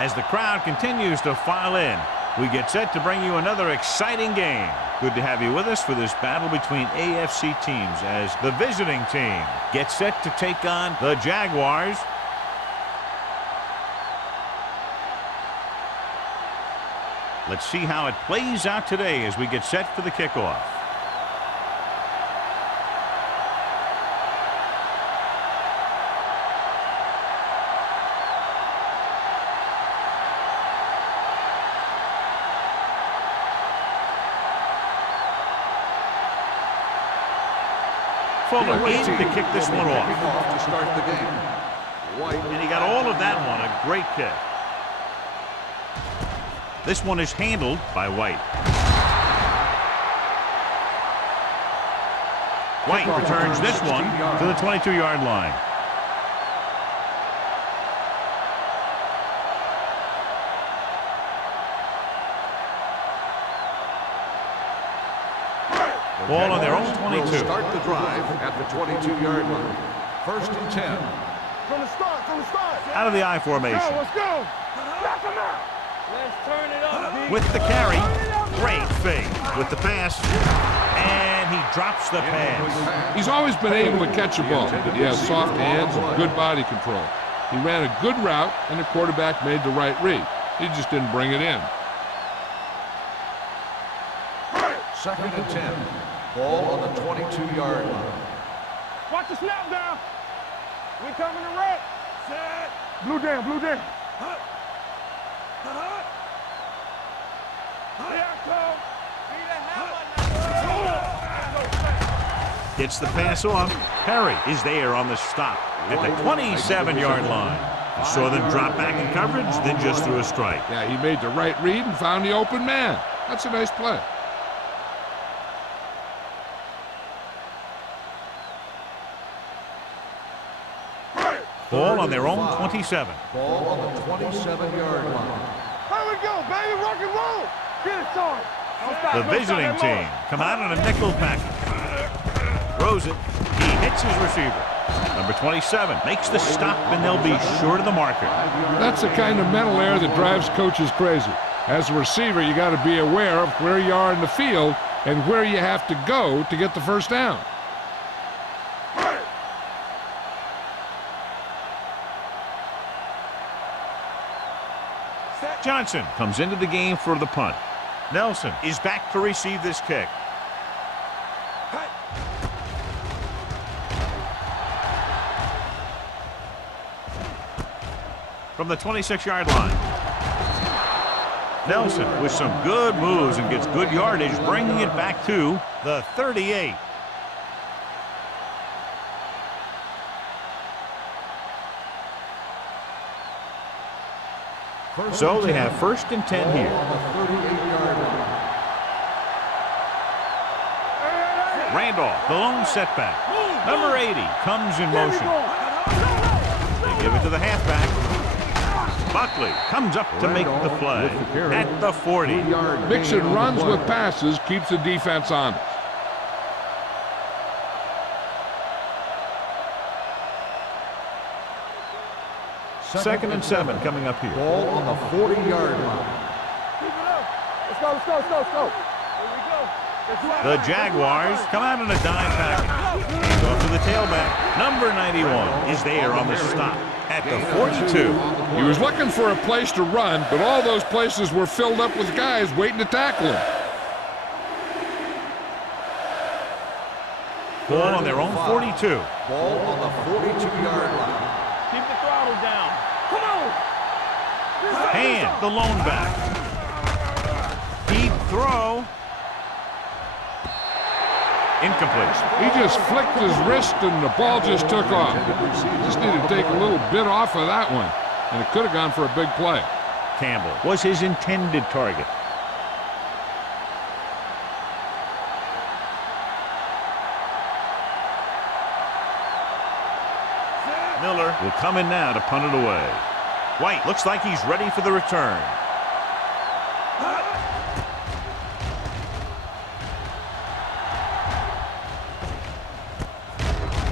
As the crowd continues to file in, we get set to bring you another exciting game. Good to have you with us for this battle between AFC teams as the visiting team gets set to take on the Jaguars. Let's see how it plays out today as we get set for the kickoff. Fuller in to kick this one off. To start the game. And he got all of that one. A great kick. This one is handled by White. White returns this one to the 22-yard line. Ball on their own 22. Start the drive at the 22-yard line. 1st and 10. From the start. Out of the I formation. Let's go. Back him out. Let's turn it up. With the carry. Great fake. With the pass. And he drops the pass. He's always been able to catch a ball, but he has soft hands and good body control. He ran a good route, and the quarterback made the right read. He just didn't bring it in. 2nd and 10. Ball on the 22-yard line. Watch the snap down. We coming to wreck. Set. Blue down. Here I come. Gets the pass off. Perry is there on the stop at the 27-yard line. He saw them drop back in coverage, then just threw a strike. Yeah, he made the right read and found the open man. That's a nice play. Ball on their own 27. Ball on the 27-yard line. Here we go, baby. Rock and roll. Get it started. The visiting team come out on a nickel package. Throws it. He hits his receiver. Number 27 makes the stop, and they'll be short of the marker. That's the kind of mental error that drives coaches crazy. As a receiver, you got to be aware of where you are in the field and where you have to go to get the first down. Johnson comes into the game for the punt. Nelson is back to receive this kick. From the 26-yard line. Nelson with some good moves and gets good yardage, bringing it back to the 38. So they have 1st and 10 here. Randolph, the lone setback. Number 80 comes in motion. They give it to the halfback. Buckley comes up to make the play at the 40. Mixing runs with passes keeps the defense honest. 2nd and 7 coming up here. Ball on the 40-yard line. Let's go. The Jaguars come out in a dime package. Hands off to the tailback. Number 91 is there on the stop at the 42. He was looking for a place to run, but all those places were filled up with guys waiting to tackle him. Ball on their own 42. Ball on the 42-yard line. Keep the throttle down. Come on. Hand, the lone back. Deep throw. Incomplete. He just flicked his wrist and the ball just took off. Just needed to take a little bit off of that one, and it could have gone for a big play. Campbell was his intended target. Miller will come in now to punt it away. White looks like he's ready for the return.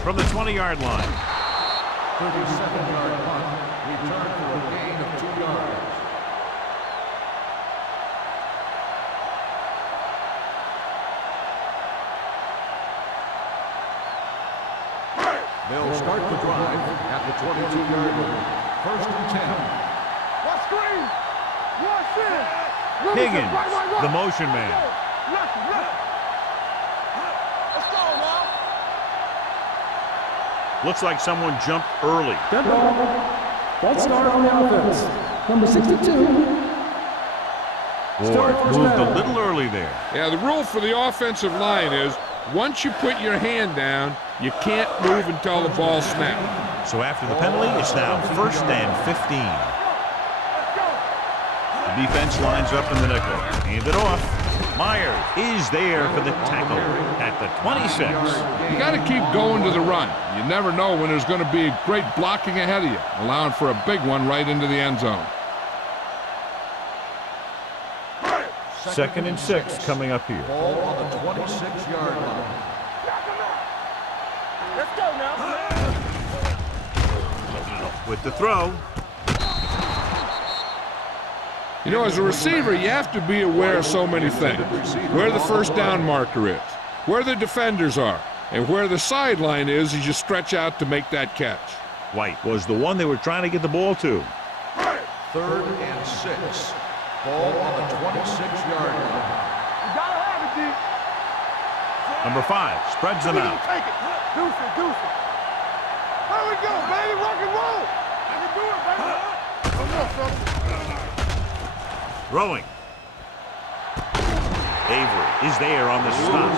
From the 20-yard line. 37-yard punt. Return for a gain of 2 yards. start the drive at the 22-yard line. First and 10. What screen? What's in? Higgins, the motion man. Let's go now. Looks like someone jumped early. Dead ball. False start on the offense. Number 62. Ward moved a little early there. Yeah, the rule for the offensive line is once you put your hand down, you can't move until the ball snaps. So after the penalty, it's now first and 15. The defense lines up in the nickel. Hand it off. Myers is there for the tackle at the 26. You got to keep going to the run. You never know when there's going to be great blocking ahead of you, allowing for a big one right into the end zone. Second and 6 coming up here. Ball on the 26-yard line. Let's go now. With the throw. You know, as a receiver, you have to be aware of so many things. Where the first down marker is, where the defenders are, and where the sideline is as you stretch out to make that catch. White was the one they were trying to get the ball to. Third and 6. Ball on the 26-yard line. You gotta have it, D. Number 5 spreads them out. Take it. Deuce it, deuce it. There we go, baby. Rock and roll. I can do it, baby. Come on, fellas. Throwing. Avery is there on the stop.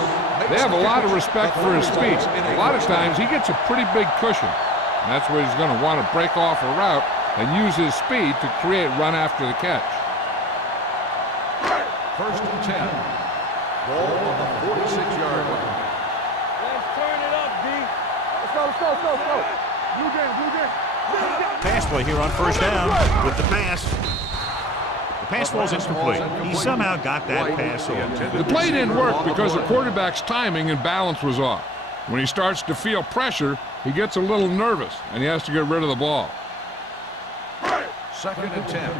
They have a lot of respect for his speed. A lot of times he gets a pretty big cushion. And that's where he's going to want to break off a route and use his speed to create run after the catch. First and 10. Ball on the 46-yard line. Let's turn it up, D. Let's go, let's go, let's go, let's go. Blue game, blue game. Pass play here on first down with the pass. The pass falls incomplete. He somehow got that pass off. The play didn't work because the quarterback's timing and balance was off. When he starts to feel pressure, he gets a little nervous, and he has to get rid of the ball. Second and 10.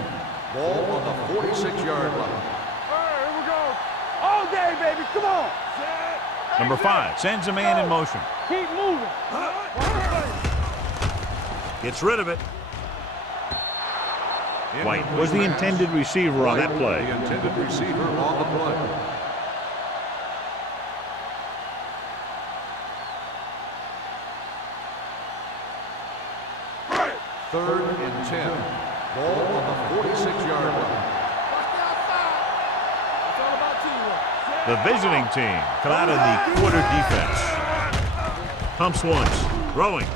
Ball on the 46-yard line. Here we go. All day, baby. Come on. Number 5 sends a man in motion. Keep moving. Gets rid of it. White was the intended receiver on that play. The intended receiver on the play. Third and 10. Ball on the 46-yard line. The visiting team come out of the quarter defense. Pumps once. Throwing.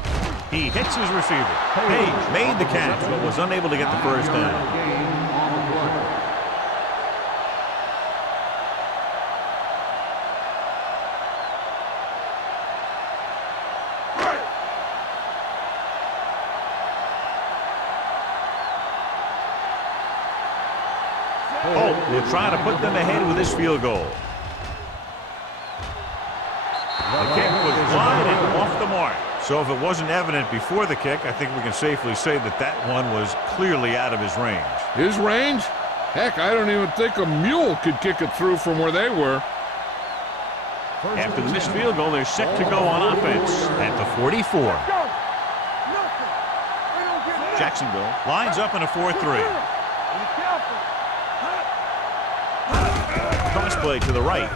He hits his receiver. Page made the catch, but was unable to get the first down. Gain on the play. Holt will try to put them ahead with this field goal. The kick was wide and off the mark. So if it wasn't evident before the kick, I think we can safely say that that one was clearly out of his range. His range? Heck, I don't even think a mule could kick it through from where they were. After the missed field goal, they're set to go on offense at the 44. Jacksonville lines up in a 4-3. Cross play to the right.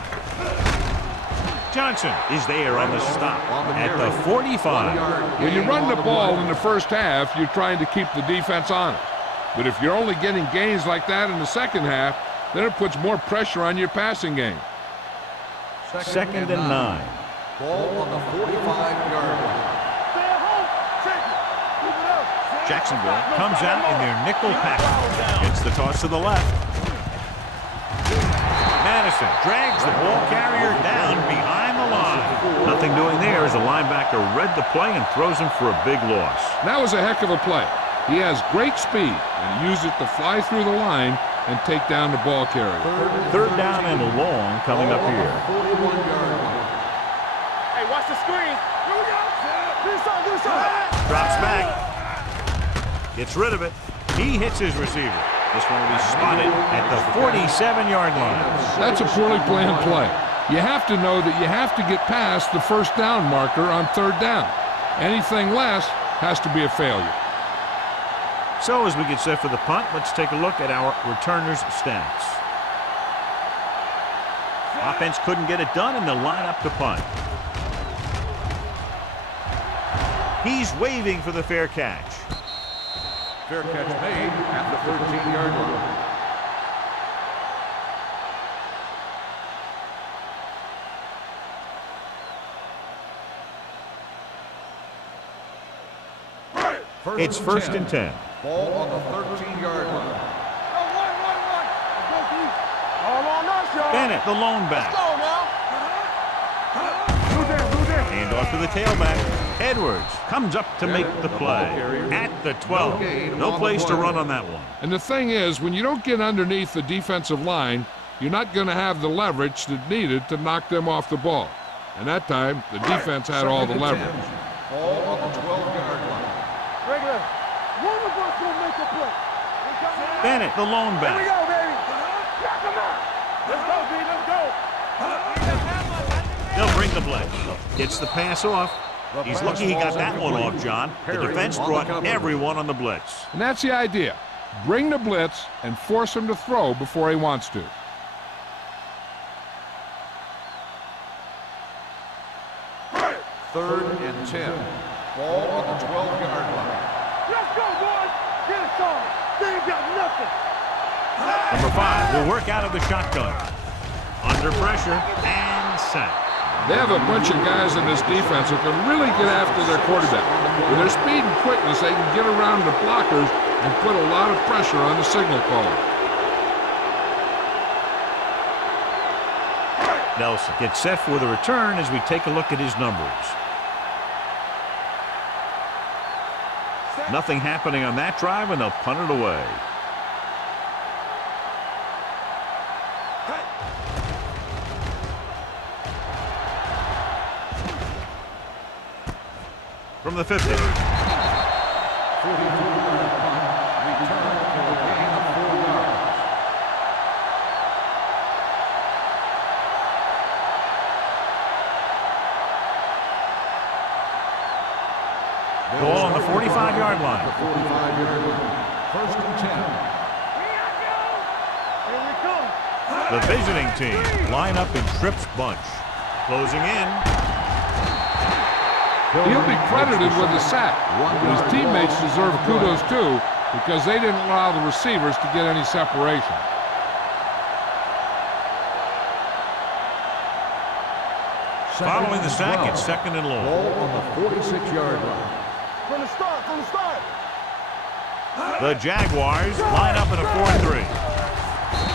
Johnson is there on the stop at the 45. When you run the ball in the first half, you're trying to keep the defense honest. But if you're only getting gains like that in the second half, then it puts more pressure on your passing game. Second and 9. Ball on the 45-yard line. Jacksonville comes out in their nickel package. Gets the toss to the left. Madison drags the ball carrier down behind the line. Nothing doing there as the linebacker read the play and throws him for a big loss. That was a heck of a play. He has great speed, and he used it to fly through the line and take down the ball carrier. Third down and long coming up here. Hey, watch the screen. Here we go. Do something, do something. Drops back. Gets rid of it. He hits his receiver. This one will be spotted at the 47-yard line. That's a poorly planned play. You have to know that you have to get past the first down marker on third down. Anything less has to be a failure. So as we get set for the punt, let's take a look at our returners' stats. Offense couldn't get it done, and they'll line up to punt. He's waving for the fair catch. Fair catch made at the 13-yard line. It's first and 10. Ball on the 13-yard line. All on us, y'all. Bennett, the lone back. Go now. And off to the tailback. Edwards comes up to make the play. At the 12. No place to run on that one. And the thing is, when you don't get underneath the defensive line, you're not going to have the leverage that needed to knock them off the ball. And that time, the defense had all the leverage. Ball on the 12-yard line. Regular. One of us will make a play. Bennett, the lone Here we back. go, baby. Knock him out. Let's go, B. Let's go. They'll bring the blitz. Gets the pass off. He's lucky he got that one off, John. The defense brought everyone on the blitz. And that's the idea. Bring the blitz and force him to throw before he wants to. Third and 10. Ball on the 12-yard line. Let's go, boys. Get us on. They ain't got nothing. Number 5 will work out of the shotgun. Under pressure and sack. They have a bunch of guys in this defense who can really get after their quarterback. With their speed and quickness, they can get around the blockers and put a lot of pressure on the signal caller. Nelson gets set for the return as we take a look at his numbers. Nothing happening on that drive, and they'll punt it away. From the 50. 44-yard punt. Return for a gain of 4 yards. Ball on the 45-yard line. The 45-yard line. First and 10. Here we come. The visiting team line up in Tripp's bunch. Closing in. He'll be credited with the sack, but his teammates deserve kudos too because they didn't allow the receivers to get any separation. Following the sack, it's second and long. Ball on the 46-yard line. From the start, from the start. The Jaguars line up in a 4-3.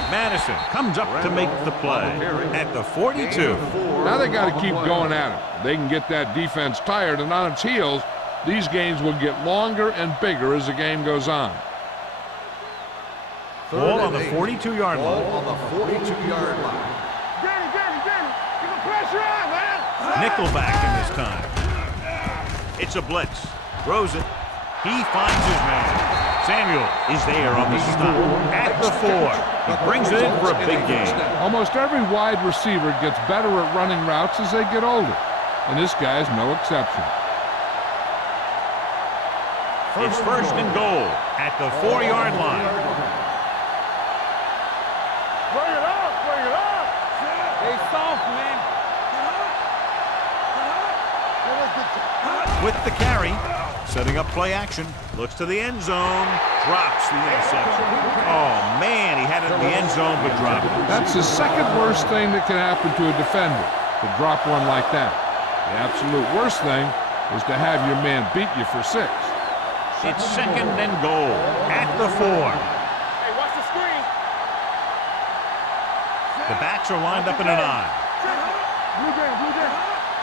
Madison comes up to make the play at the 42. Now they got to keep going at it. They can get that defense tired, and on its heels, these games will get longer and bigger as the game goes on. Ball on the 42-yard Ball line. on the 42-yard line. Danny. Get the pressure on, man. Nickelback in this time. It's a blitz. Throws it. He finds his man. Samuel is there on the stop. At the 4. He brings it in for a big game. Almost every wide receiver gets better at running routes as they get older, and this guy's no exception. It's first and goal at the 4-yard line. Bring it up. Stay soft, man. With the carry, setting up play action, looks to the end zone, drops the interception. Oh man, he had it in the end zone but dropped it. That's the second worst thing that can happen to a defender, to drop one like that. The absolute worst thing is to have your man beat you for 6. It's second and goal at the 4. Hey, watch the screen. The backs are lined up in an I. Blue game.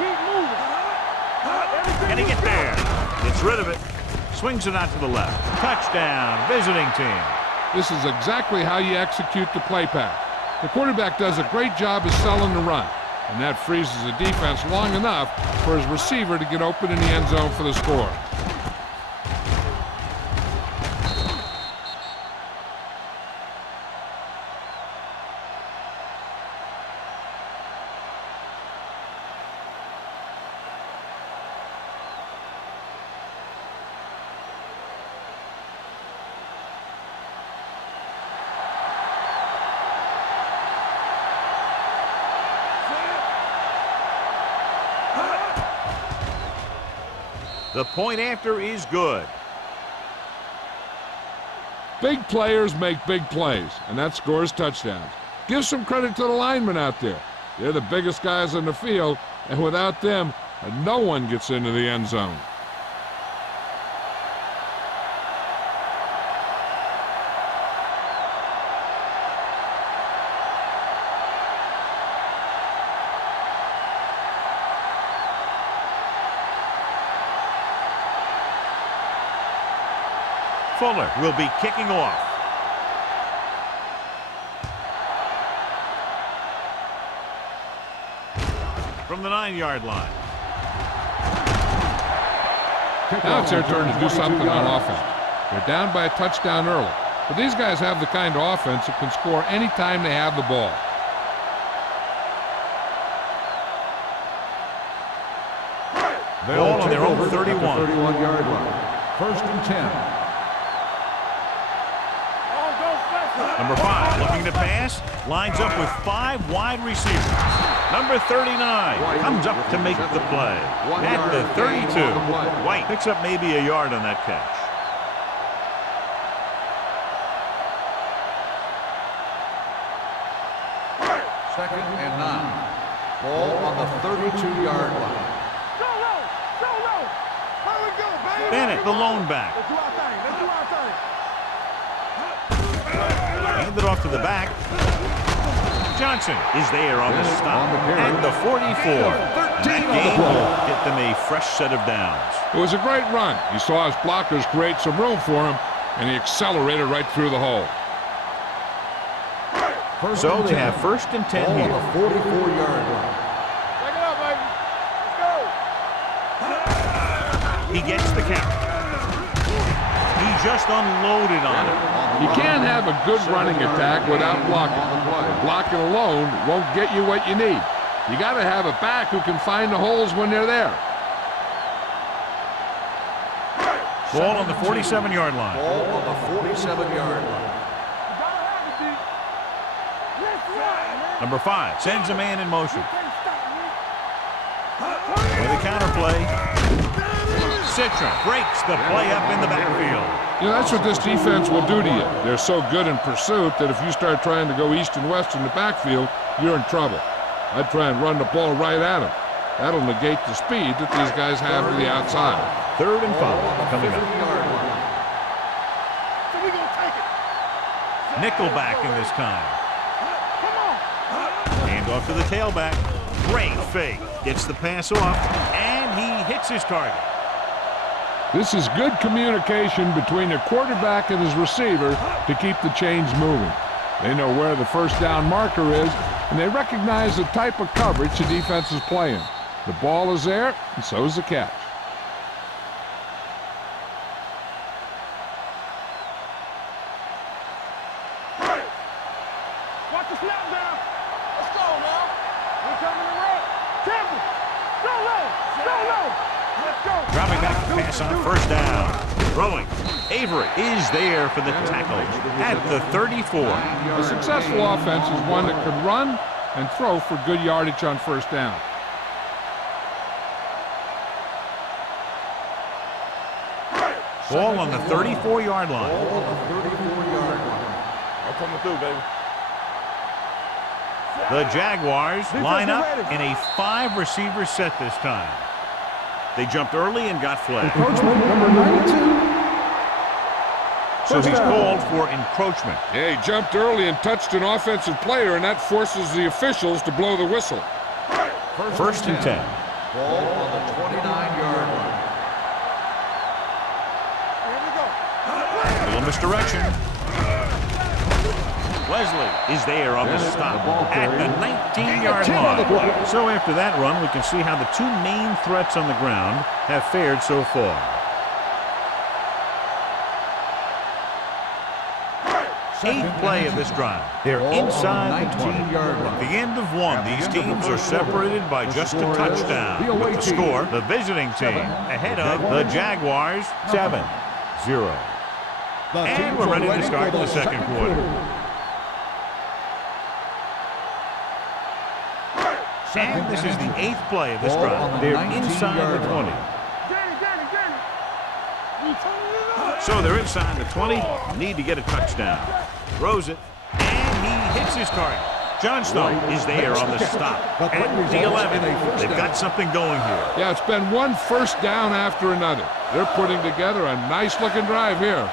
Keep moving. Can he get there? Gets rid of it. Swings it out to the left. Touchdown, visiting team. This is exactly how you execute the play pass. The quarterback does a great job of selling the run, and that freezes the defense long enough for his receiver to get open in the end zone for the score. The point after is good. Big players make big plays, and that scores touchdowns. Give some credit to the linemen out there. They're the biggest guys on the field, and without them, no one gets into the end zone. Fuller will be kicking off. From the 9-yard line. Now it's their turn to do something on offense. They're down by a touchdown early, but these guys have the kind of offense that can score any time they have the ball. Ball on their own 31. 31-yard line. First and 10. Number 5 looking to pass. Lines up with 5 wide receivers. Number 39 comes up to make the play. At the 32. White picks up maybe a yard on that catch. Second and 9. Ball on the 32-yard line. Go low! Go low! How we go, baby? Bennett, the lone back. Let's do our thing. Let's do our thing. Hand it off to the back. Johnson is there on the stop. At the 44. That game will get them a fresh set of downs. It was a great run. He saw his blockers create some room for him, and he accelerated right through the hole. So they have first and 10 Ball here. on the 44-yard line. Take it up, baby. Let's go. He gets the count. He just unloaded on it. You can't have a good running attack without blocking. Blocking alone won't get you what you need. You got to have a back who can find the holes when they're there. Ball on the 47-yard line. Ball on the 47-yard line. Number 5 sends a man in motion. With a counter play. Citron breaks the play up in the backfield. You know, that's what this defense will do to you. They're so good in pursuit that if you start trying to go east and west in the backfield, you're in trouble. I'd try and run the ball right at them. That'll negate the speed that these guys have to the outside. 3rd and 5 coming up. So we gonna take it. Nickelback in this time. Hand off to the tailback. Great fake. Gets the pass off, and he hits his target. This is good communication between the quarterback and his receiver to keep the chains moving. They know where the first down marker is, and they recognize the type of coverage the defense is playing. The ball is there, and so is the catch. Watch the snap down. Let's go now. We're coming to rock. Campbell, go low. Go low. Let's go. Dropping back to pass on first down. Throwing. Avery is there for the tackle at the 34. A successful offense is one that can run and throw for good yardage on first down. Ball on the 34-yard line. Ball on the 34-yard line. I'm coming through, baby. The Jaguars line up in a 5-receiver set this time. They jumped early and got flagged. Encroachment number 92. So he's called for encroachment. Yeah, he jumped early and touched an offensive player, and that forces the officials to blow the whistle. First and 10. Ball on the 29-yard line. Here we go. Little misdirection. Wesley is there on the stop at the 19-yard line. So after that run, we can see how the two main threats on the ground have fared so far. 8th play of this drive. They're inside the 20-yard line. At the end of one, these teams are separated by just a touchdown. With the score, the visiting team ahead of the Jaguars 7-0. And we're ready to start the second quarter. And this is the 8th play of this drive. They're inside the 20. Danny, Danny, Danny. So they're inside the 20. Need to get a touchdown. Throws it, and he hits his target. Johnstone is there on the stop at the 11. They've got something going here. Yeah, it's been one first down after another. They're putting together a nice-looking drive here.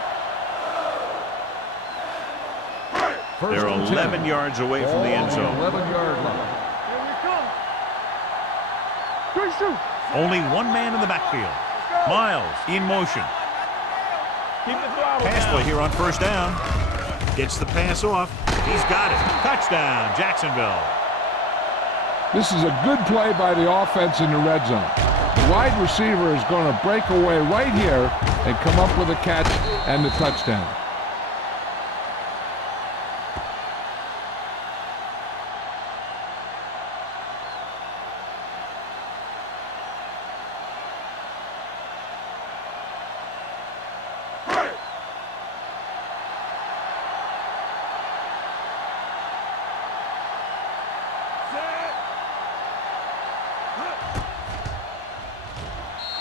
They're 11 yards away from the end zone. 11-yard line. Here we come. Quick shoot. Only one man in the backfield. Miles in motion. Keep the throttle Pass down. play here on first down. Gets the pass off. He's got it. Touchdown, Jacksonville. This is a good play by the offense in the red zone. The wide receiver is going to break away right here and come up with a catch and the touchdown.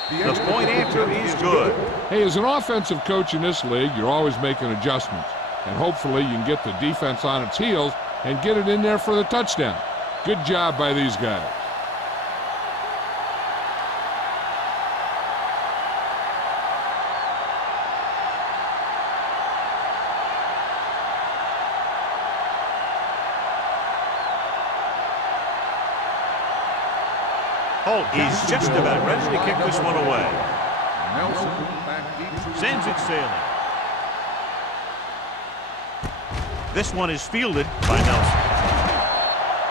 The point after is good. Hey, as an offensive coach in this league, you're always making adjustments. And hopefully you can get the defense on its heels and get it in there for the touchdown. Good job by these guys. Holt is just about ready to kick this one away. Nelson back deep to Sends it sailing. This one is fielded by Nelson.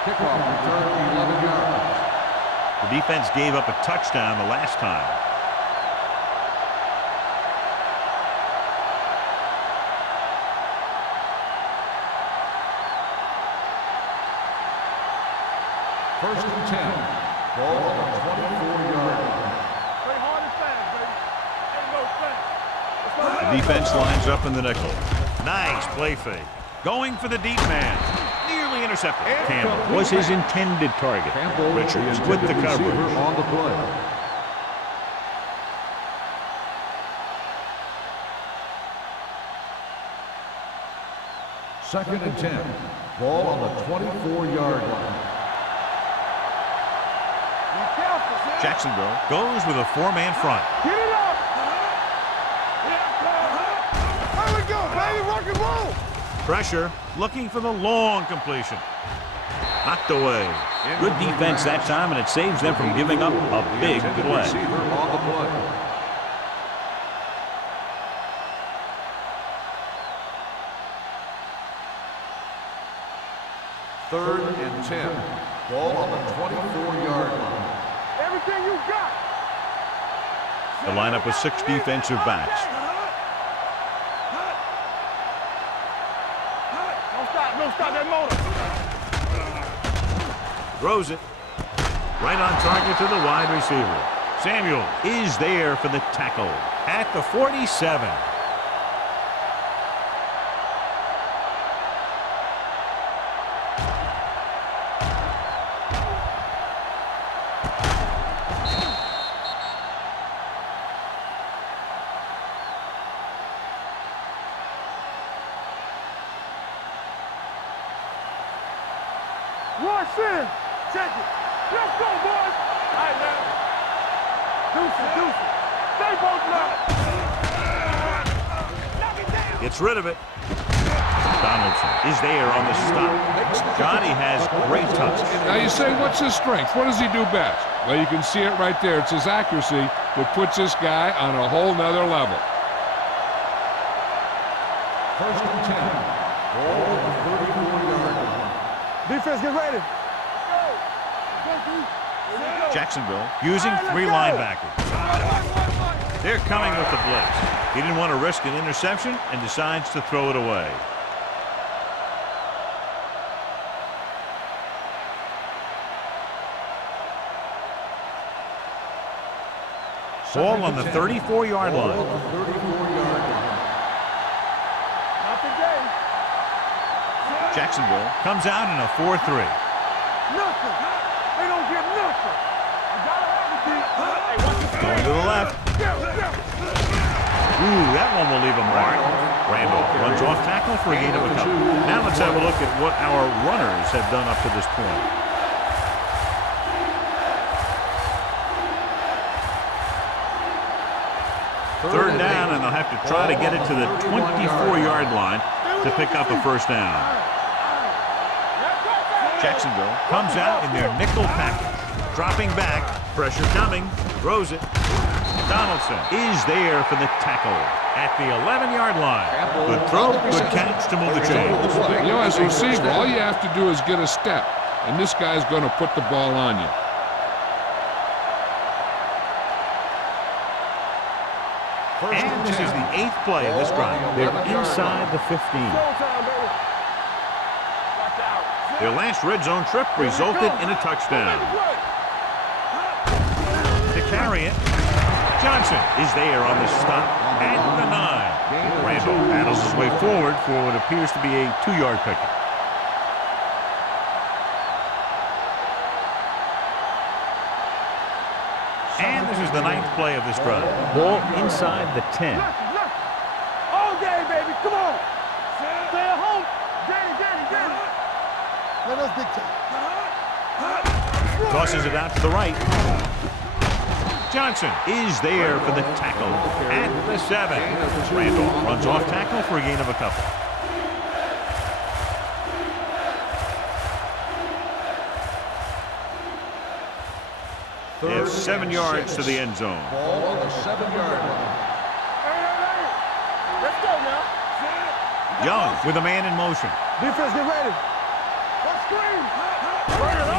kickoff return, 11 yards. The defense gave up a touchdown the last time. First and 10. Ball on the 24-yard line. Play hard and fast, baby. Ain't no fast. The defense lines up in the nickel. Nice play fake. Going for the deep man. Nearly intercepted. Campbell was his intended target. Campbell, Richards the with the intended receiver, coverage. on the play. Second and 10. Ball on the 24-yard line. Be careful. Jacksonville goes with a four-man front. Get it up. Here we go, baby. Rock and roll. Pressure, looking for the long completion. Knocked away. Good defense that time, and it saves them from giving up a big Intended play. receiver on the play. Third and 10. Ball on the 24-yard line. Everything you got. The lineup of 6 defensive backs. Don't stop that motor. Throws it. Right on target to the wide receiver. Samuel is there for the tackle at the 47. Rush in. Check it. Let's go, boys. All right, man. Deuce it. Stay both now. Gets rid of it. Donaldson is there on the stop. Johnny has great touch. Now you say, what's his strength? What does he do best? Well, you can see it right there. It's his accuracy that puts this guy on a whole nother level. First and 10. Ball on the 34-yard line. Defense, get ready. Jacksonville using 3 linebackers. They're coming with the blitz. He didn't want to risk an interception and decides to throw it away. Ball on the 34-yard Ball line. on the 34-yard line. Not today. Jacksonville comes out in a 4-3. Nothing. They don't get nothing. You gotta have it, D. Hey, watch this. Going to the left. Ooh, that one will leave a mark. Randall runs off tackle for a gain of a couple. Now let's have a look at what our runners have done up to this point. Third down, and they'll have to try to get it to the 24-yard line to pick up a first down. Jacksonville comes out in their nickel package. Dropping back, pressure coming, throws it. Donaldson is there for the tackle at the 11-yard line. Good throw, good catch to move the chains. You know, as a receiver, all you have to do is get a step, and this guy's going to put the ball on you. And this is the 8th play of this drive. They're inside the 15. Their last red zone trip resulted in a touchdown. To carry it, Johnson is there on the stop at the 9. Randall battles his way forward for what appears to be a 2-yard pickup. And this is the 9th play of this drive. Ball inside the 10. All day, baby. Come on. Stay at home. Get it. Let us dictate. Tosses it out to the right. Johnson is there for the tackle at the 7. Randall runs off tackle for a gain of a couple. They have 7 yards to the end zone. Ball on the 7-yard line. Let's go now. Young with a man in motion. Defense, get ready. Let's screen.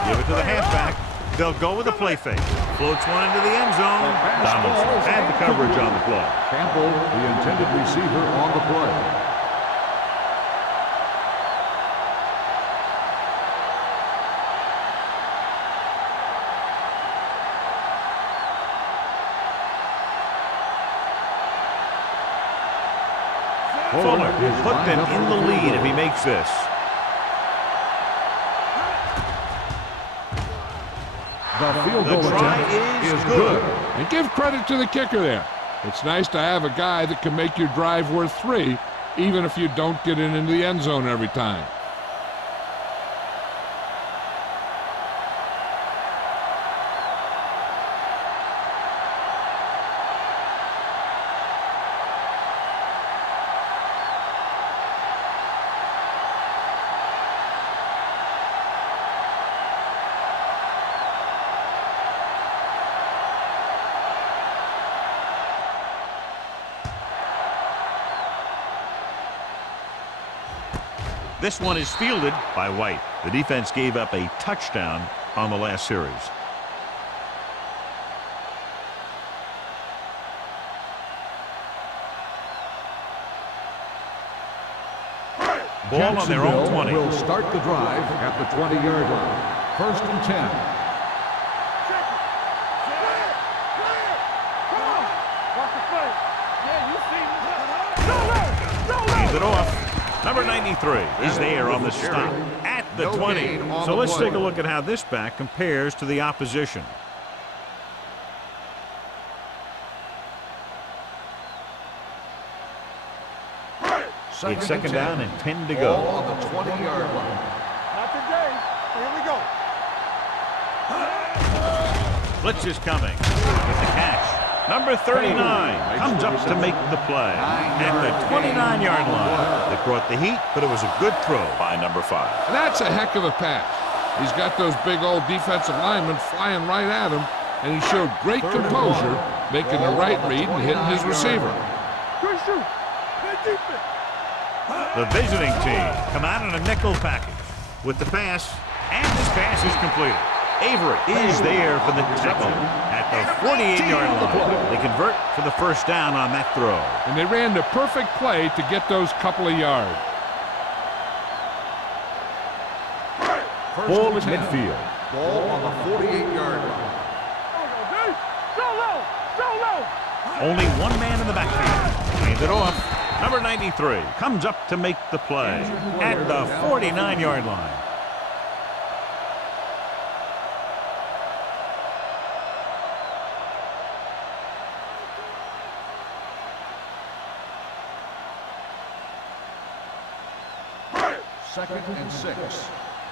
Give it to the halfback. They'll go with a play fake. Floats one into the end zone. Donaldson had the coverage on the play. Campbell, the intended receiver on the play. Fuller put them in the lead if he makes this. The field The goal try attempt is good. And give credit to the kicker there. It's nice to have a guy that can make your drive worth 3, even if you don't get it into the end zone every time. This one is fielded by White. The defense gave up a touchdown on the last series. Ball on their own 20. Will start the drive at the 20-yard line. 1st and 10. Hands it off. Number 93 is there on the stop at the 20. So let's take a look at how this back compares to the opposition. It's 2nd down and 10 to go. Ball on the 20-yard line. Not today. Here we go. Blitz is coming with the catch. Number 39 comes up to make the play at the 29-yard line. They brought the heat, but it was a good throw by number 5. That's a heck of a pass. He's got those big old defensive linemen flying right at him, and he showed great composure, making the right read and hitting his receiver. Good shoot. Good defense. The visiting team come out in a nickel package with the pass, and this pass is completed. Avery is there for the tackle at the 48-yard line. They convert for the first down on that throw. And they ran the perfect play to get those couple of yards. Ball at midfield. Ball on the 48-yard line. Only one man in the backfield. Hands it off. Number 93 comes up to make the play at the 49-yard line. 2nd and 6.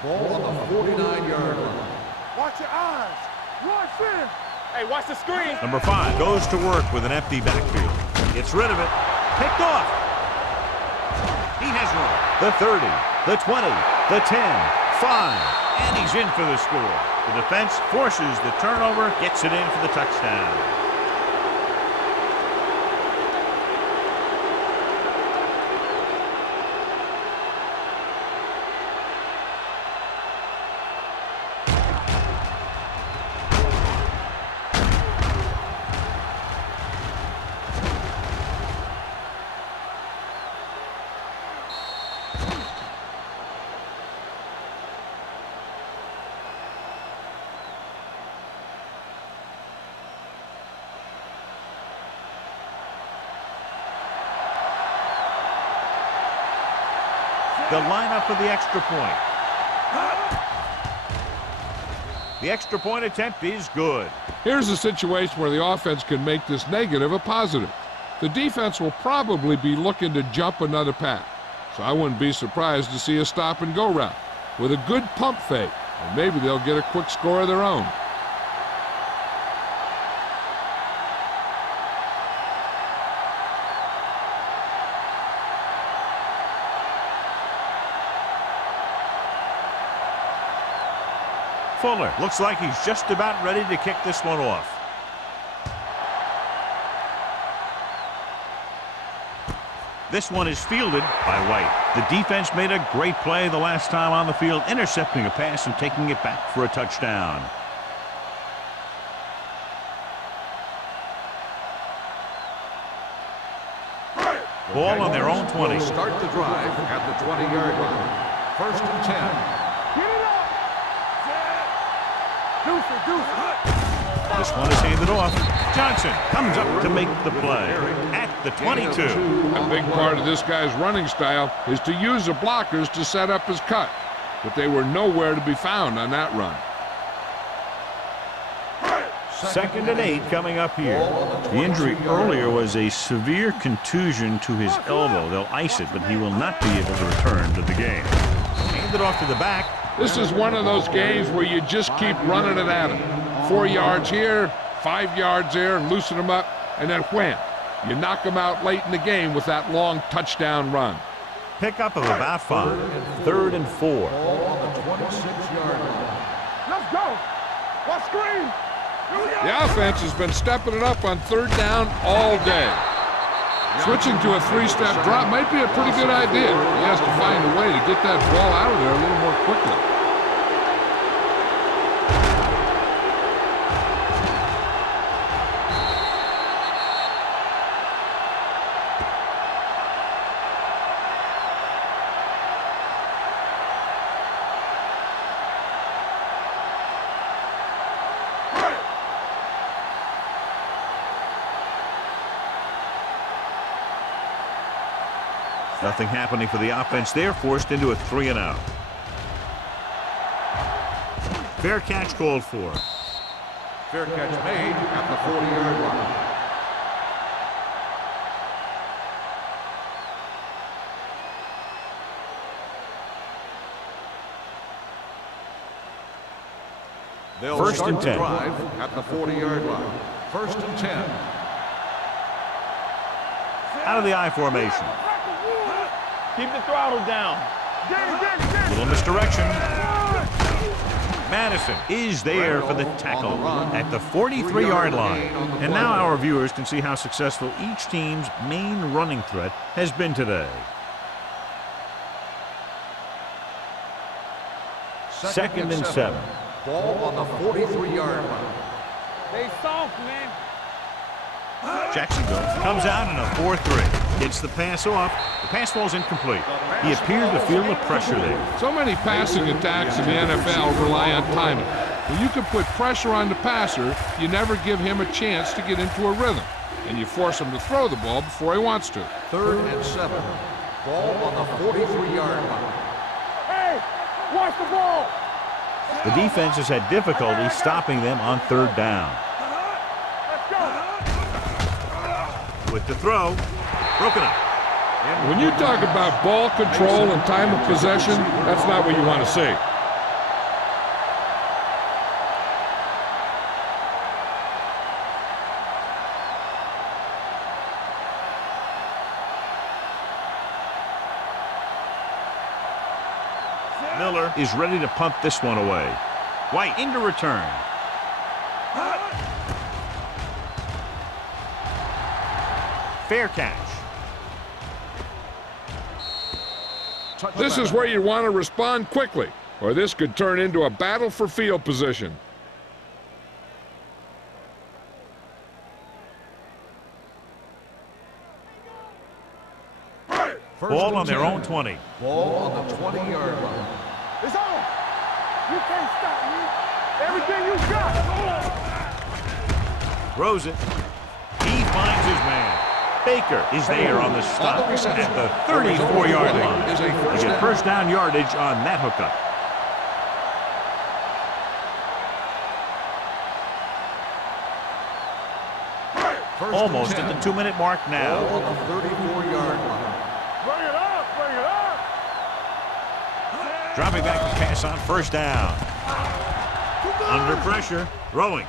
Ball on the 49-yard line. Watch your eyes. Watch in. Hey, watch the screen. Number 5 goes to work with an empty backfield. Gets rid of it. Picked off. He has room. The 30, the 20, the 10, 5, and he's in for the score. The defense forces the turnover, gets it in for the touchdown. The lineup for the extra point. The extra point attempt is good. Here's a situation where the offense can make this negative a positive. The defense will probably be looking to jump another pass, so I wouldn't be surprised to see a stop-and-go route with a good pump fake, and maybe they'll get a quick score of their own. Fuller looks like he's just about ready to kick this one off. This one is fielded by White. The defense made a great play the last time on the field, intercepting a pass and taking it back for a touchdown. Ball on their own 20. Start the drive at the 20-yard line. 1st and 10. Get it up. This one is handed off. Johnson comes up to make the play at the 22. A big part of this guy's running style is to use the blockers to set up his cut, but they were nowhere to be found on that run. 2nd and 8 coming up here. The injury earlier was a severe contusion to his elbow. They'll ice it, but he will not be able to return to the game. Handed off to the back. This is one of those games where you just keep running it at him. 4 yards here, 5 yards there, and loosen them up, and then wham. You knock them out late in the game with that long touchdown run. Pickup of about 5. 3rd and 4. Ball on the 26-yard line. Let's go. Watch screen. The offense has been stepping it up on 3rd down all day. Switching to a 3-step drop might be a pretty good idea. He has to find a way to get that ball out of there a little more quickly. Nothing happening for the offense. They're forced into a 3-and-out. Fair catch called for. Fair catch made at the 40-yard line. They'll 1st start and the 10. drive at the 40-yard line. 1st and 10. Out of the I formation. Keep the throttle down. Little misdirection. Madison is there for the tackle at the 43-yard line. And now our viewers can see how successful each team's main running threat has been today. 2nd and 7. Ball on the 43-yard line. Stay soft, man. Jacksonville comes out in a 4-3. Gets the pass off. The pass falls incomplete. He appeared to feel the pressure there. So many passing attacks in the NFL rely on timing. When you can put pressure on the passer, you never give him a chance to get into a rhythm, and you force him to throw the ball before he wants to. 3rd and 7. Ball on the 43-yard line. Hey, watch the ball. The defense has had difficulty stopping them on 3rd down. Let's go. With the throw, broken up. When you talk about ball control and time of possession, that's not what you want to see. Miller is ready to punt this one away. White into return. Fair catch. This is where you want to respond quickly, or this could turn into a battle for field position. Ball on their own 20. Ball on the 20-yard line. It's on. You can't stop me. Everything you got. Throws it. He finds his man. Baker is there on the stop at the 34-yard line. They get first down yardage on that hookup. Almost at the 2-minute mark now. Ball on the 34-yard line. Bring it up. Bring it up. Dropping back to pass on first down. Under pressure. Throwing.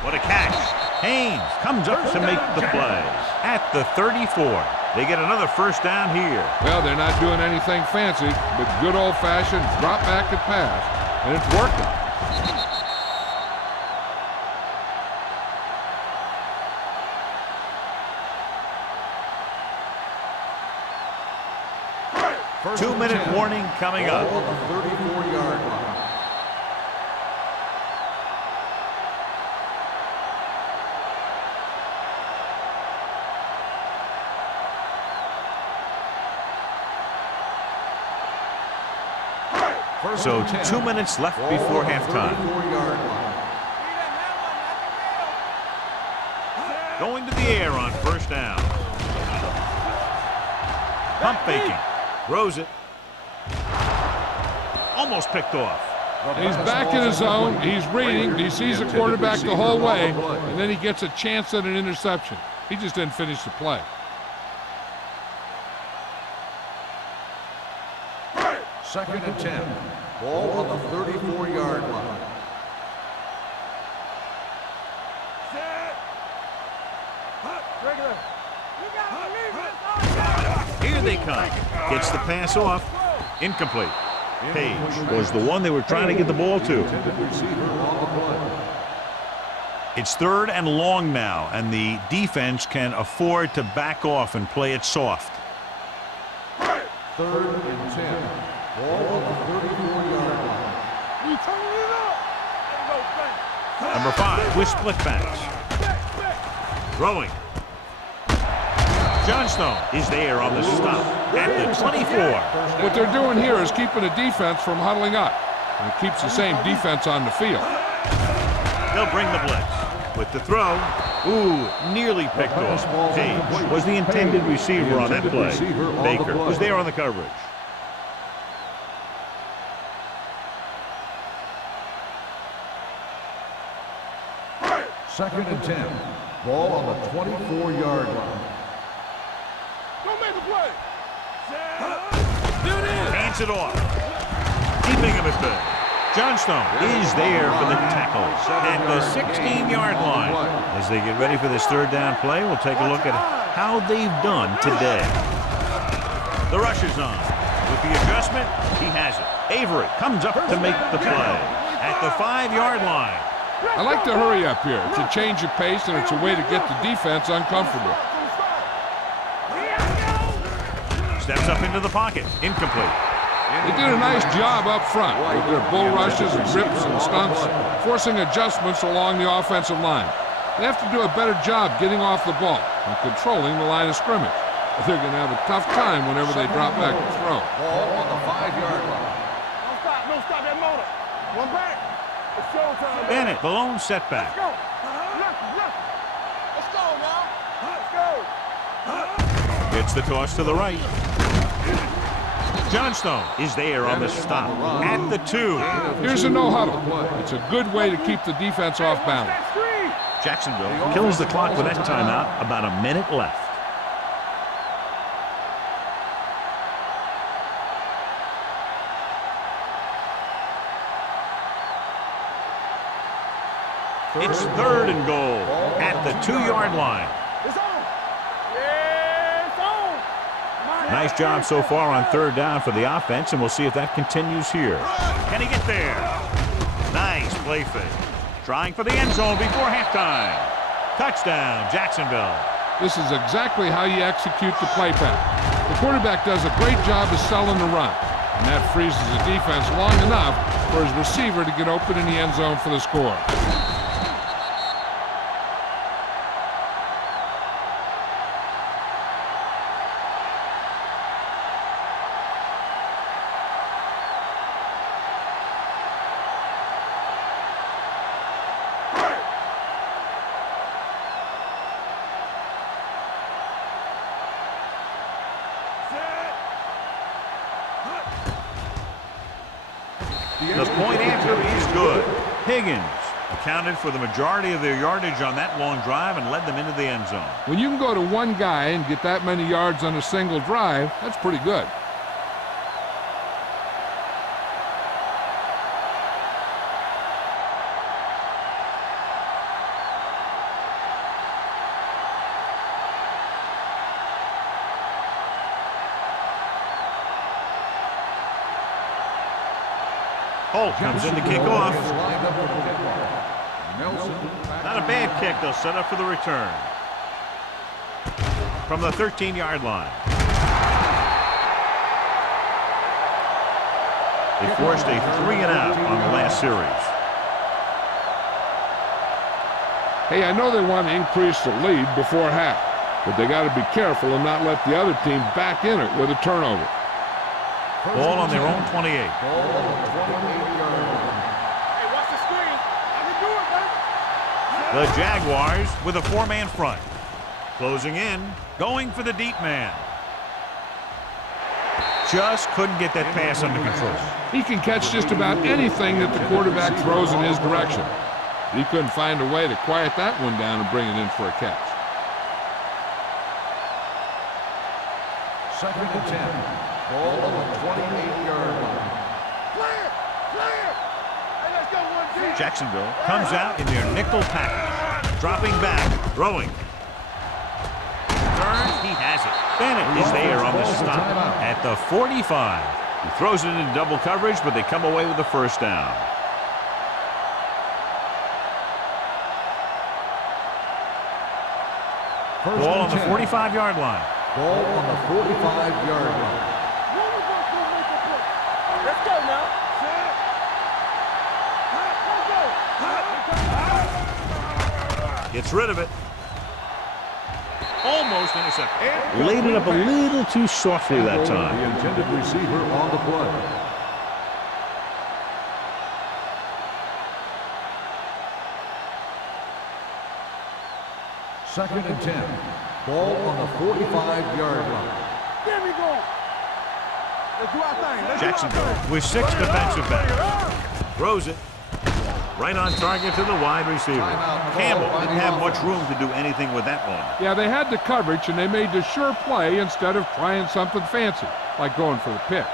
What a catch. Haynes comes up to make the play. At the 34. They get another first down here. Well, they're not doing anything fancy, but good old-fashioned drop back and pass, and it's working. First 2-minute 10. warning coming up. Ball on the 34-yard line. So 2 minutes left before halftime. Going to the air on first down. Pump faking. Throws it. Almost picked off. He's back in his zone. He's reading. He sees the quarterback the whole way, and then he gets a chance at an interception. He just didn't finish the play. Second and 10. Ball on the 34-yard line. Here they come. Gets the pass off. Incomplete. Page was the one they were trying to get the ball to. It's 3rd and long now, and the defense can afford to back off and play it soft. 3rd and 10. Ball on the 34-yard line. Number 5 with split backs. Throwing. Johnstone is there on the stop at the 24. What they're doing here is keeping the defense from huddling up. And it keeps the same defense on the field. They'll bring the blitz. With the throw. Ooh, nearly picked off. Page was the intended receiver on that play. Baker was there on the coverage. Second and 10. Ball on the 24-yard line. Don't make the play. Hands it off. Keeping him at the. Johnstone is there for the tackle at the 16-yard line. As they get ready for this 3rd down play, we'll take a look at how they've done today. The rush is on. With the adjustment, he has it. Avery comes up to make the play at the 5-yard line. I like to hurry up here. It's a change of pace, and it's a way to get the defense uncomfortable. Steps up into the pocket. Incomplete. They did a nice job up front with their bull rushes and rips and stunts, forcing adjustments along the offensive line. They have to do a better job getting off the ball and controlling the line of scrimmage. They're going to have a tough time whenever they drop back to throw. Ball on the 5-yard line. Don't stop that motor. One back. It's showtime. Bennett, the lone setback. Let's go now. Let's go. Gets the toss to the right. Johnstone is there on the stop at the 2. Here's a no huddle. It's a good way to keep the defense off balance. Jacksonville kills the clock with that timeout. About a minute left. It's 3rd and goal at the 2-yard line. It's on. Yeah, it's on. Nice job so far on 3rd down for the offense, and we'll see if that continues here. Can he get there? Nice play fake. Trying for the end zone before halftime. Touchdown, Jacksonville. This is exactly how you execute the play pass. The quarterback does a great job of selling the run, and that freezes the defense long enough for his receiver to get open in the end zone for the score. The point after is good. Higgins accounted for the majority of their yardage on that long drive and led them into the end zone. When you can go to one guy and get that many yards on a single drive, that's pretty good. Holt comes in to kick off. Not a bad kick. They'll set up for the return. From the 13-yard line. They forced a 3-and-out on the last series. Hey, I know they want to increase the lead before half, but they got to be careful and not let the other team back in it with a turnover. Ball on their own 28. Hey, watch the screen. I can do it, man. The Jaguars with a 4-man front. Closing in, going for the deep man. Just couldn't get that pass under control. He can catch just about anything that the quarterback throws in his direction. He couldn't find a way to quiet that one down and bring it in for a catch. 2nd and 10. Ball on the 28-yard line. Clear! Clear! Hey, let's go, 1G. Jacksonville comes out in their nickel package. Dropping back, throwing. Turns, he has it. Bennett is there on the stop at the 45. He throws it in double coverage, but they come away with the first down. Ball on the 45-yard line. Ball on the 45-yard line. Let's go now. Gets rid of it. Almost intercepted. Laid it up a little too softly that time. The intended receiver on the play. Second and 10. Ball on the 45-yard line. There we go. Let's do our thing. Jacksonville with 6 defensive backs. Throws it. Right on target to the wide receiver. Campbell didn't have much room to do anything with that one. Yeah, they had the coverage, and they made the sure play instead of trying something fancy, like going for the pick.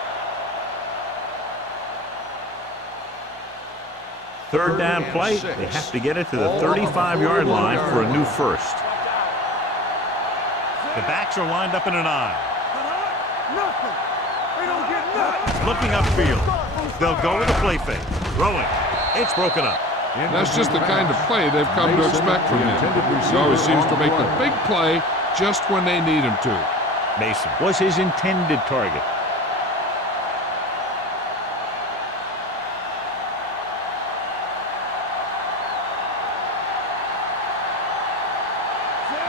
3rd down play. They have to get it to the 35-yard line for a new first. The backs are lined up in an eye. Nothing. They don't get nothing. Looking upfield. They'll go with a play fake. Throwing. It's broken up. That's just the kind of play they've come to expect from him. He always seems to make the big play just when they need him to. Mason was his intended target.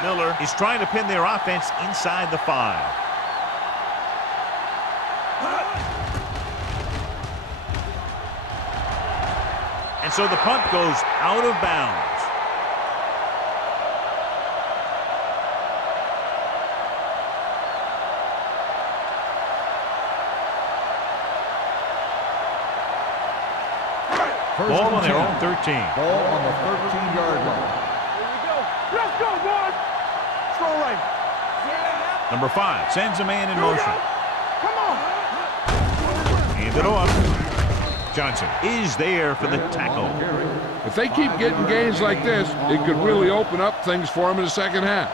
Miller is trying to pin their offense inside the 5. And so the punt goes out of bounds. Ball on their own 13. Ball on the 13-yard line. Here we go. Let's go, boys. Strong right. Number 5 sends a man in motion. Come on. Hand it off. Johnson is there for the tackle. If they keep getting gains like this, it could really open up things for them in the second half.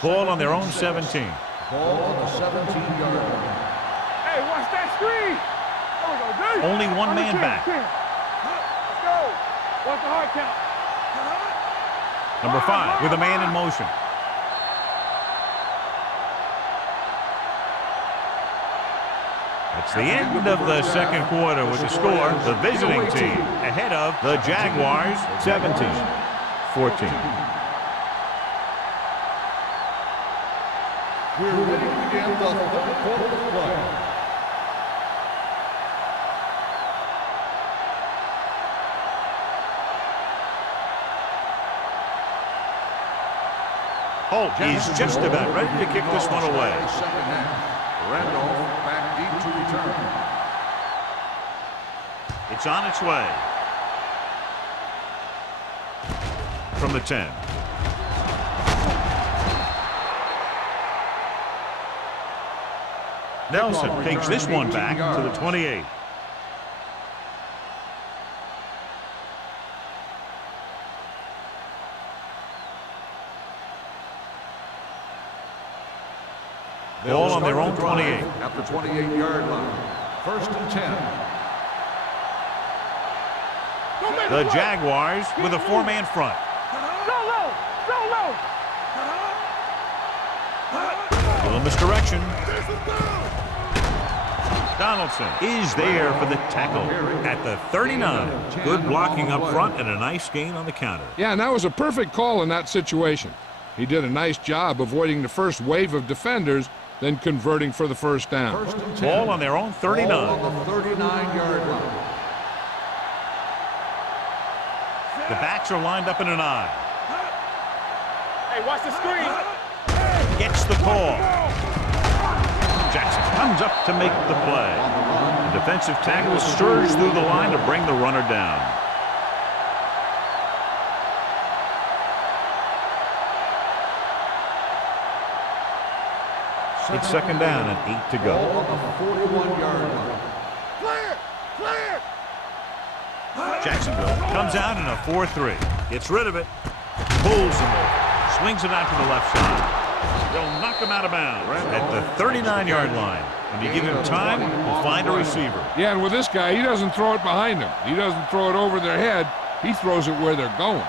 Ball on their own 17. Ball on the 17-yard line. Hey, watch that screen. There we go, dude. Only one man 10, back. 10. Let's go. Watch the hard count. Number 5 with a man in motion. It's the end of the second quarter with the score. The visiting team ahead of the Jaguars 17-14. We're ready to begin the third quarter of play. Holt is just about ready to kick this one away. Second half. Randolph back deep to return. It's on its way. From the 10. Nelson takes this one back to the 28. Ball on their own 28. At the 28-yard line. First and 10. The Jaguars with a 4-man front. Go low. Go low. A little misdirection. Donaldson is there for the tackle at the 39. Good blocking up front and a nice gain on the counter. Yeah, and that was a perfect call in that situation. He did a nice job avoiding the first wave of defenders, then converting for the first down. First and 10. Ball on their own 39. Ball on the 39-yard line. The backs are lined up in an I. Hey, watch the screen. Gets the call. Jackson comes up to make the play. The defensive tackle surges through the line to bring the runner down. It's second down and 8 to go. Ball on the 41-yard line. Clear. Clear. Jacksonville comes out in a 4-3. Gets rid of it. Pulls him over. Swings it out to the left side. They'll knock him out of bounds at the 39-yard line. And you give him time, he'll find a receiver. Yeah, and with this guy, he doesn't throw it behind them. He doesn't throw it over their head. He throws it where they're going.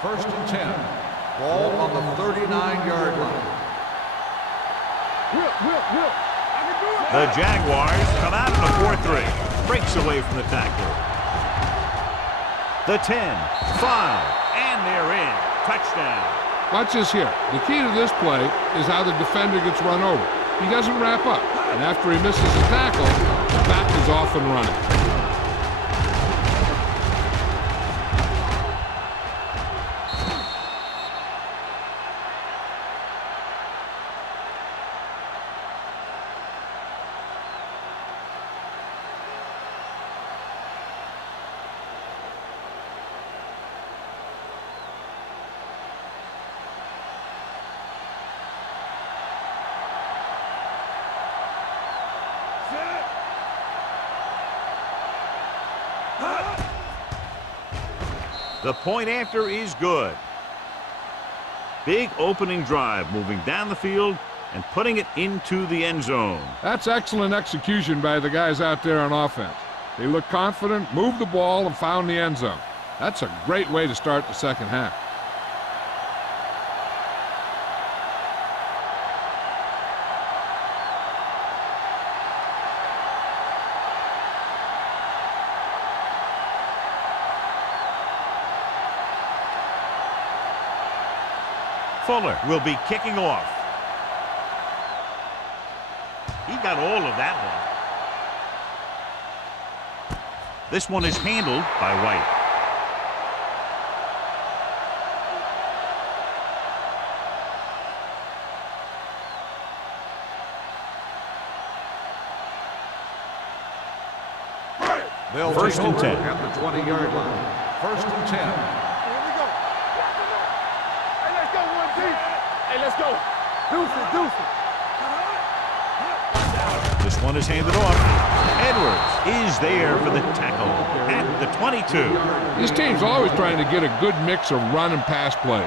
First and 10. Ball on the 39-yard line. Whip. I can do it. The Jaguars come out in a 4-3. Breaks away from the tackler. The 10, 5, and they're in. Touchdown. Watch this here. The key to this play is how the defender gets run over. He doesn't wrap up, and after he misses a tackle, the back is off and running. The point after is good. Big opening drive, moving down the field and putting it into the end zone. That's excellent execution by the guys out there on offense. They looked confident, moved the ball, and found the end zone. That's a great way to start the second half. Fuller will be kicking off. He got all of that one. This one is handled by White. They'll First take and over 10. at the 20-yard line. First and 10. Here we go. Hey, let's go, 1 deep. Hey, let's go. Deuce it, deuce it. This one is handed off. Edwards is there for the tackle at the 22. This team's always trying to get a good mix of run and pass plays.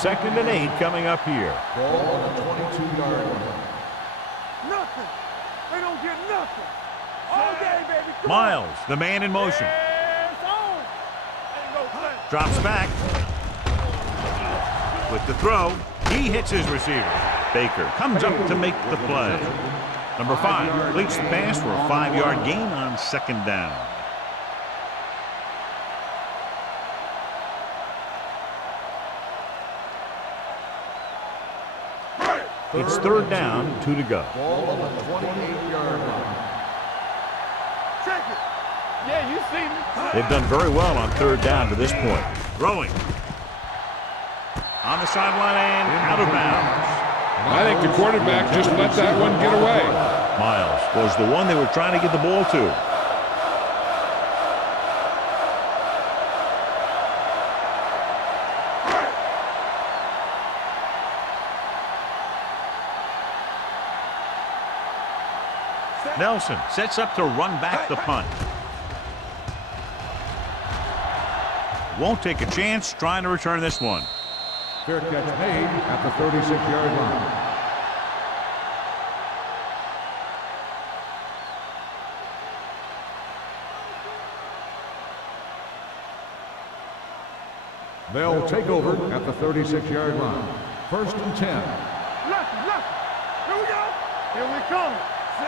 Second and 8 coming up here. Ball on the 22-yard line. Nothing. They don't get nothing. All day, baby. Come Miles, on. the man in motion. Yeah, it's on. Ain't no play. Drops back. With the throw, he hits his receiver. Baker comes up to make the play. Number 5 completes the pass for a 5-yard gain on second down. It's third down, 2 to go. Ball on the 28-yard line. Check it. Yeah, you see me. They've done very well on third down to this point. Throwing. On the sideline and out of bounds. I think the quarterback just let that one get away. Miles was the one they were trying to get the ball to. Nelson sets up to run back the punt. Won't take a chance trying to return this one. Fair catch made at the 36-yard line. They'll take over at the 36-yard line. First and 10. Lucky. Here we go. Here we come.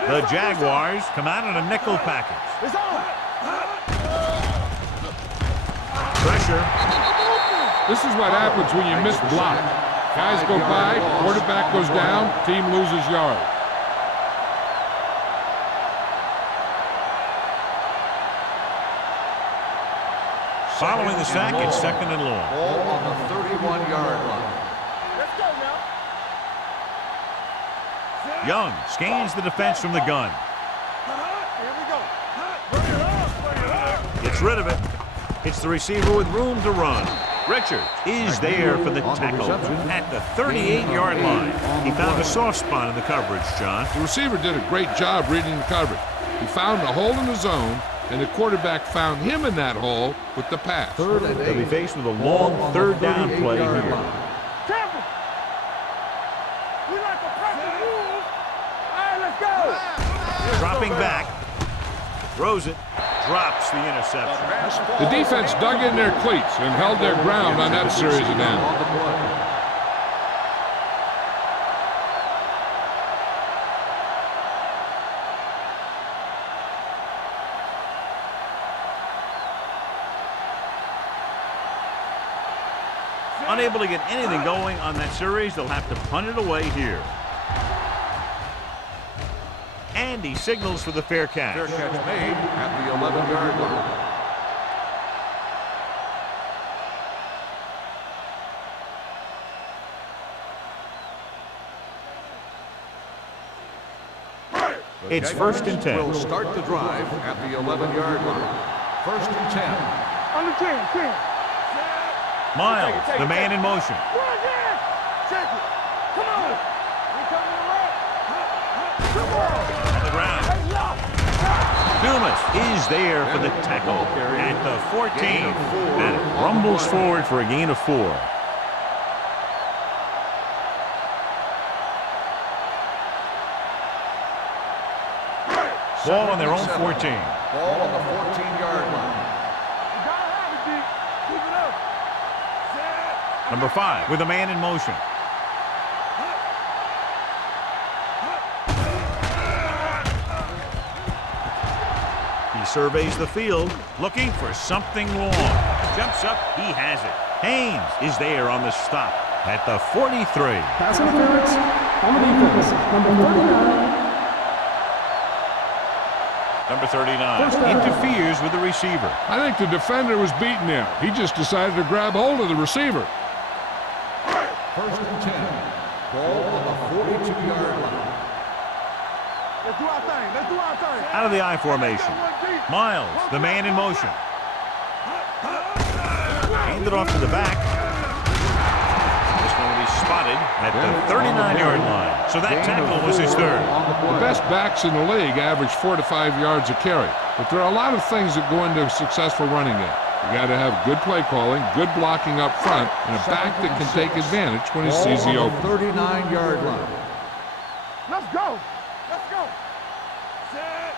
The Jaguars come out in a nickel package. It's on. Pressure. This is what happens when you miss block. Guys go by, quarterback goes down, team loses yard. Following the sack, it's second and long. Ball on the 31-yard line. Let's go now. Young scans the defense from the gun. Here we go. Bring it up. Gets rid of it. It's the receiver with room to run. Richards is there for the tackle at the 38-yard line. He found a soft spot in the coverage, John. The receiver did a great job reading the coverage. He found a hole in the zone, and the quarterback found him in that hole with the pass. Third and 8. They'll be faced with a long third down play here. Campbell. We like a pressure move. All right, let's go. Dropping back. Throws it. Drops the interception. The defense dug in their cleats and held their ground on that series of downs. On the play. Unable to get anything going on that series, they'll have to punt it away here. And he signals for the fair catch. Fair catch made at the 11-yard line. It's first and 10. Will start the drive at the 11-yard line. First and 10. On the 10. Miles, the man in motion. Run again. Check it. Come on. We coming to right. Come on. On the ground. Hey, lock. Dumas is there for the tackle at the 14. And it rumbles forward for a gain of 4. Ball on their own 14. Ball on the 14-yard line. You gotta have it, D. Keep it up. Set. Number 5 with a man in motion. He surveys the field, looking for something long. Jumps up, he has it. Haynes is there on the stop at the 43. Pass interference on the defense. Number 39. Number 39 interferes with the receiver. I think the defender was beating him. He just decided to grab hold of the receiver. First and 10. Ball on the 42-yard line. Let's do our thing. Out of the I formation. Miles, the man in motion. hand it off to the back. This one will be spotted at the 39-yard line. So that tackle was his third. The best backs in the league average 4 to 5 yards a carry. But there are a lot of things that go into a successful running game. You got to have good play calling, good blocking up front, and a back that can take advantage when he sees the open. 39-yard line. Let's go. Let's go. Set.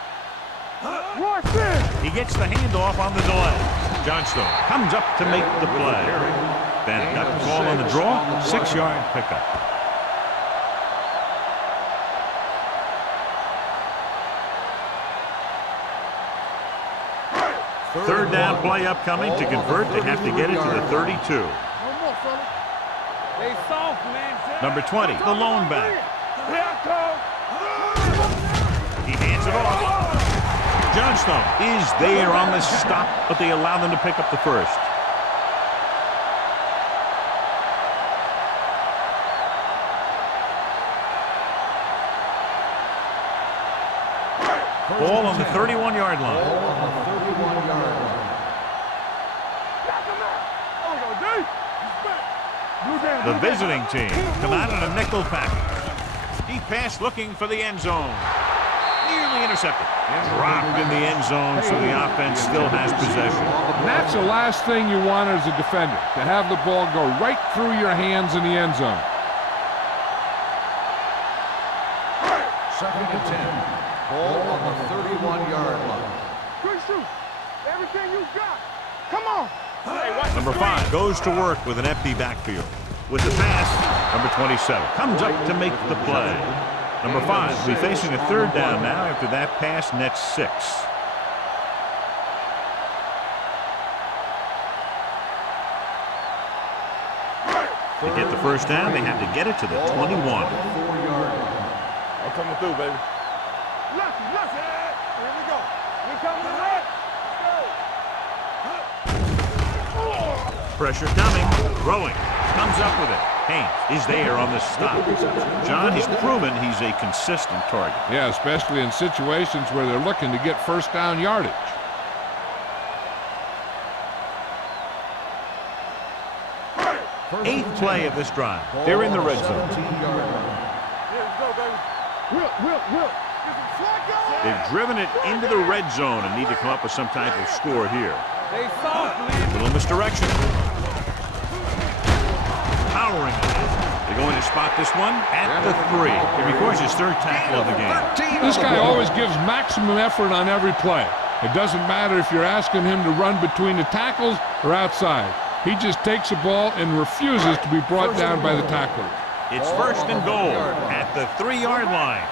Watch this. He gets the handoff on the delay. Johnstone comes up to make the play. Bennett got the ball on the draw, 6-yard pickup. Third down play upcoming. To convert, they have to get it to the 32. They soft, man. Number 20, the lone back. Here I come. He hands it off. Johnstone is there on the stop, but they allow them to pick up the first. Ball on the 31-yard line. The visiting team come out in a nickel package. Deep pass looking for the end zone. Nearly intercepted. Dropped in the end zone, so the offense still has possession. And that's the last thing you want as a defender, to have the ball go right through your hands in the end zone. Second and 10. Ball on the 31-yard line. Quick shoot. Everything you got. Come on. Number 5 goes to work with an empty backfield. With the pass, number 27 comes up to make the play. Number 5 will be facing a third down now after that pass nets 6. To get the first down, they have to get it to the 21. I'm coming through, baby. Lucky. Here we go. We coming to red. Pressure coming, throwing, comes up with it. Haynes is there on the stop. John, he's proven he's a consistent target. Yeah, especially in situations where they're looking to get first down yardage. Eighth play of this drive. They're in the red zone. Here we go, baby. Will. They've driven it into the red zone and need to come up with some type of score here. They soft, man. Little misdirection. Powering it. They're going to spot this one at the 3. He records his third tackle of the game. This guy always gives maximum effort on every play. It doesn't matter if you're asking him to run between the tackles or outside. He just takes the ball and refuses to be brought down by the tackler. It's first and goal at the 3-yard line.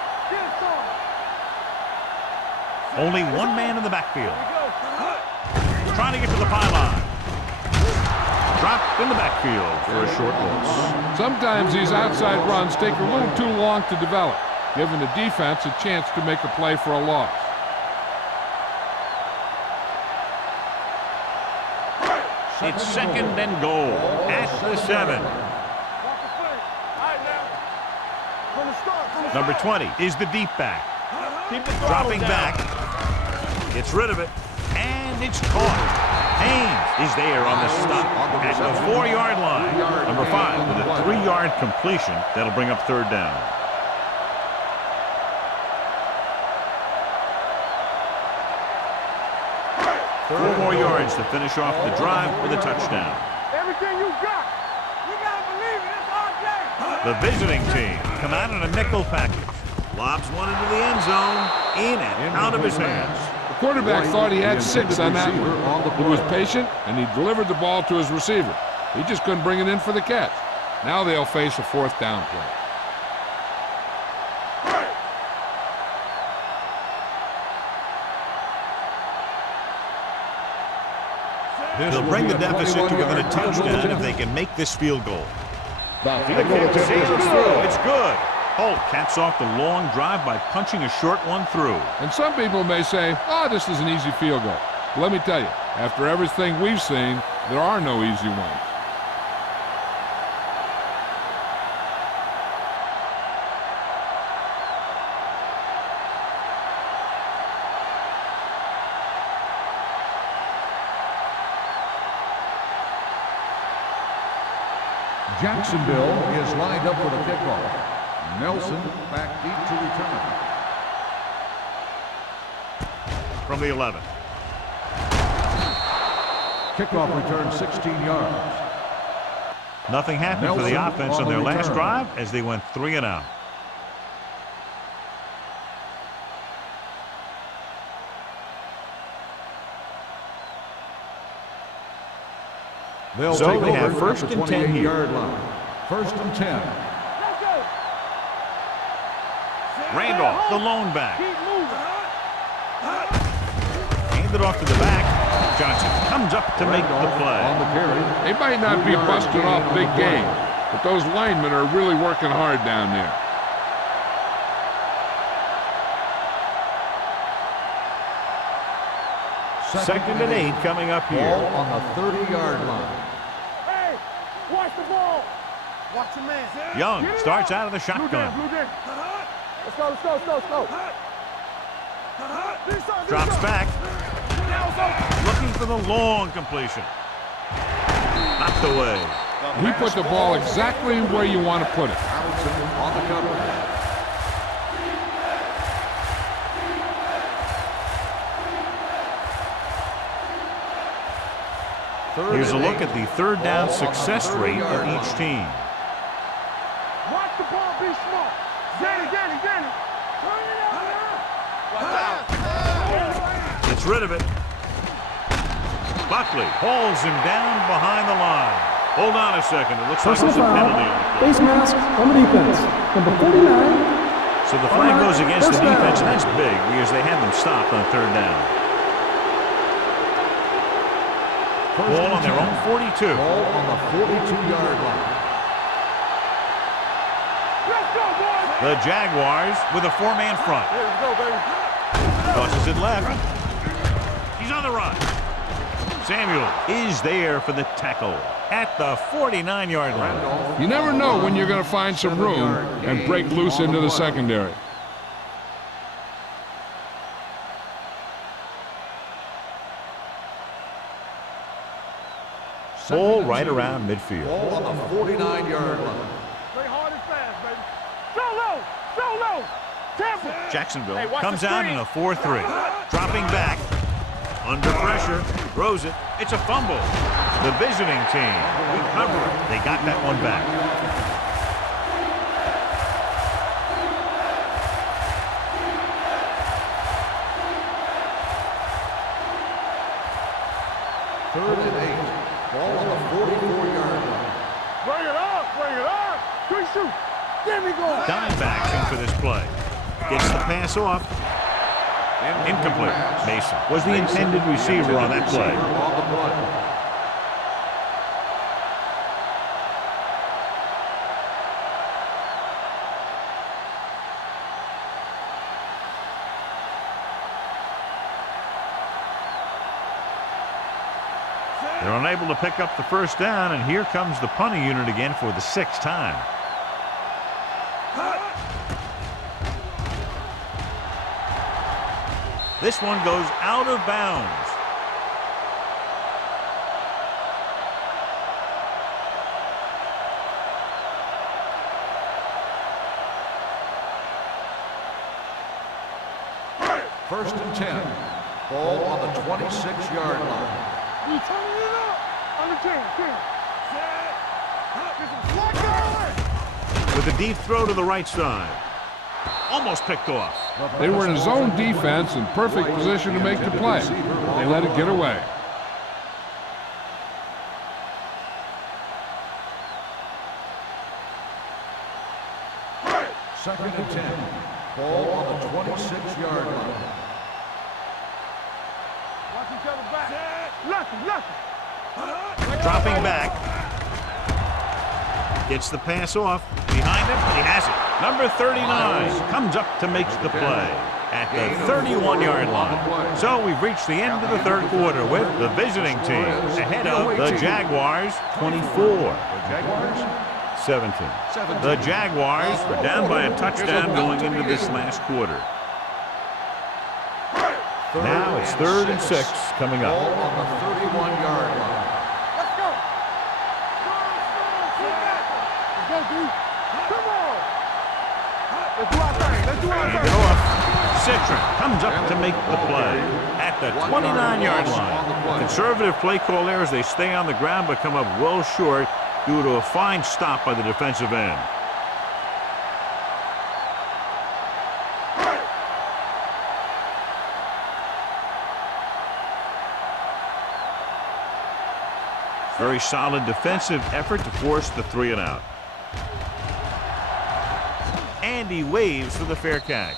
Only one man in the backfield. Trying to get to the pylon. Dropped in the backfield for a short loss. Sometimes these outside runs take a little too long to develop, giving the defense a chance to make a play for a loss. It's second and goal at the 7. Number 20 is the deep back. Dropping back. Gets rid of it. And it's caught. Haynes is there on the stop at the 4-yard line. Number 5 with a 3-yard completion. That'll bring up third down. Four more yards to finish off the drive with a touchdown. Everything you got. You gotta believe it. It's RJ. The visiting team come out in a nickel package. Lobs one into the end zone. In and out of his hands. The quarterback thought he had 6 on that one. He was patient, and he delivered the ball to his receiver. He just couldn't bring it in for the catch. Now they'll face a 4th down play. They'll bring the deficit to within a touchdown if they can make this field goal. The field goal attempt is through. It's good. Holt caps off the long drive by punching a short one through. And some people may say, oh, this is an easy field goal. But let me tell you, after everything we've seen, there are no easy ones. Jacksonville is lined up for the kickoff. Nelson back deep to return. From the 11. Kickoff return 16 yards. Nothing happened for the Nelson offense on on their the last return. drive as they went 3 and out. They'll So take they have over first at the and 10 here. 28-yard line. First and 10. Randolph, the lone back. Keep moving. Handed off to the back. Johnson comes up to make the On play. the carry. They might not be 2 yards busting gain off on big the play. game, but those linemen are really working hard down there. Second and 8 coming up Ball here. on the 30-yard line. Hey, watch the ball. Watch your man. Young Get it starts up. out of the shotgun. Blue Jay. Let's go, let's go, let's go, let's go. This side, this Drops side. back. Now it's open. Looking for the long completion. Knocked away. He put the ball exactly where you want to put it. Harrelson on the cover. Here's a look at the third down success rate of each team. Watch the ball, be smart. Get it. Turn it out. Gets rid of it. Buckley hauls him down behind the line. Hold on a second. It looks like Personal there's a foul. penalty on the play. Face mask on the defense. Number 49. So the flag goes against the First down. defense, and that's big because they had them stopped on third down. Ball on their own 42. Ball on the 42-yard line. Let's go, boys. The Jaguars with a 4-man front. Let's go, baby. Tosses it left. He's on the run. Samuel is there for the tackle at the 49-yard line. You never know when you're going to find some room and break loose into the secondary. Ball right around midfield. Ball on the 49-yard line. Play hard and fast, baby. Go low. Tampa. Jacksonville Hey, watch comes the out screen. in a 4-3. Dropping back. Under pressure. Throws it. It's a fumble. The visiting team recover it. They got that one back. Third and 8. Ball on the 44-yard line. Bring it up. Quick shoot. There we go. Dimebacks in for this play. Gets the pass off. Incomplete. Mason was the intended receiver on that play. On the play. They're unable to pick up the first down, and here comes the punting unit again for the 6th time. This one goes out of bounds. First and 10. Ball on the 26-yard line. We turning it up. On the 10. With a deep throw to the right side. Almost picked off. They were in a zone defense in perfect position to make the play. They let it get away. Second and 10. Ball on the 26-yard line. Watch each other back. Lucky. Dropping back. Gets the pass off. Behind him. He has it. Number 39 comes up to make the play at the 31-yard line. So we've reached the end of the third quarter with the visiting team ahead of the Jaguars 24. 17. The Jaguars are down by a touchdown going into this last quarter. Now it's 3rd and 6 coming Ball up. on the 31-yard line. Let's go. Hand it off. Citron comes up to make the play at the 29-yard line. Conservative play call there as they stay on the ground but come up well short due to a fine stop by the defensive end. Very solid defensive effort to force the 3 and out. And he waves for the fair catch.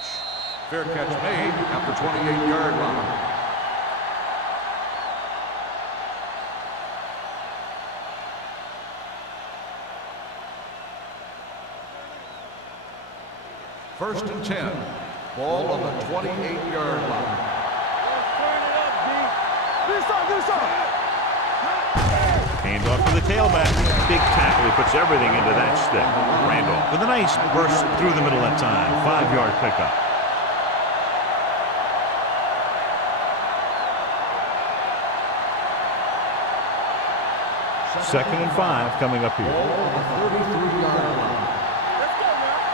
Fair catch made at the 28-yard line. First and 10. Ball on the 28-yard line. Turn it up, D. Do something. Hand off to the tailback. Big tackle. He puts everything into that stick. Randolph with a nice burst through the middle that time. 5-yard pickup. Second and 5 coming up here. Ball on the 33-yard line. Let's go now.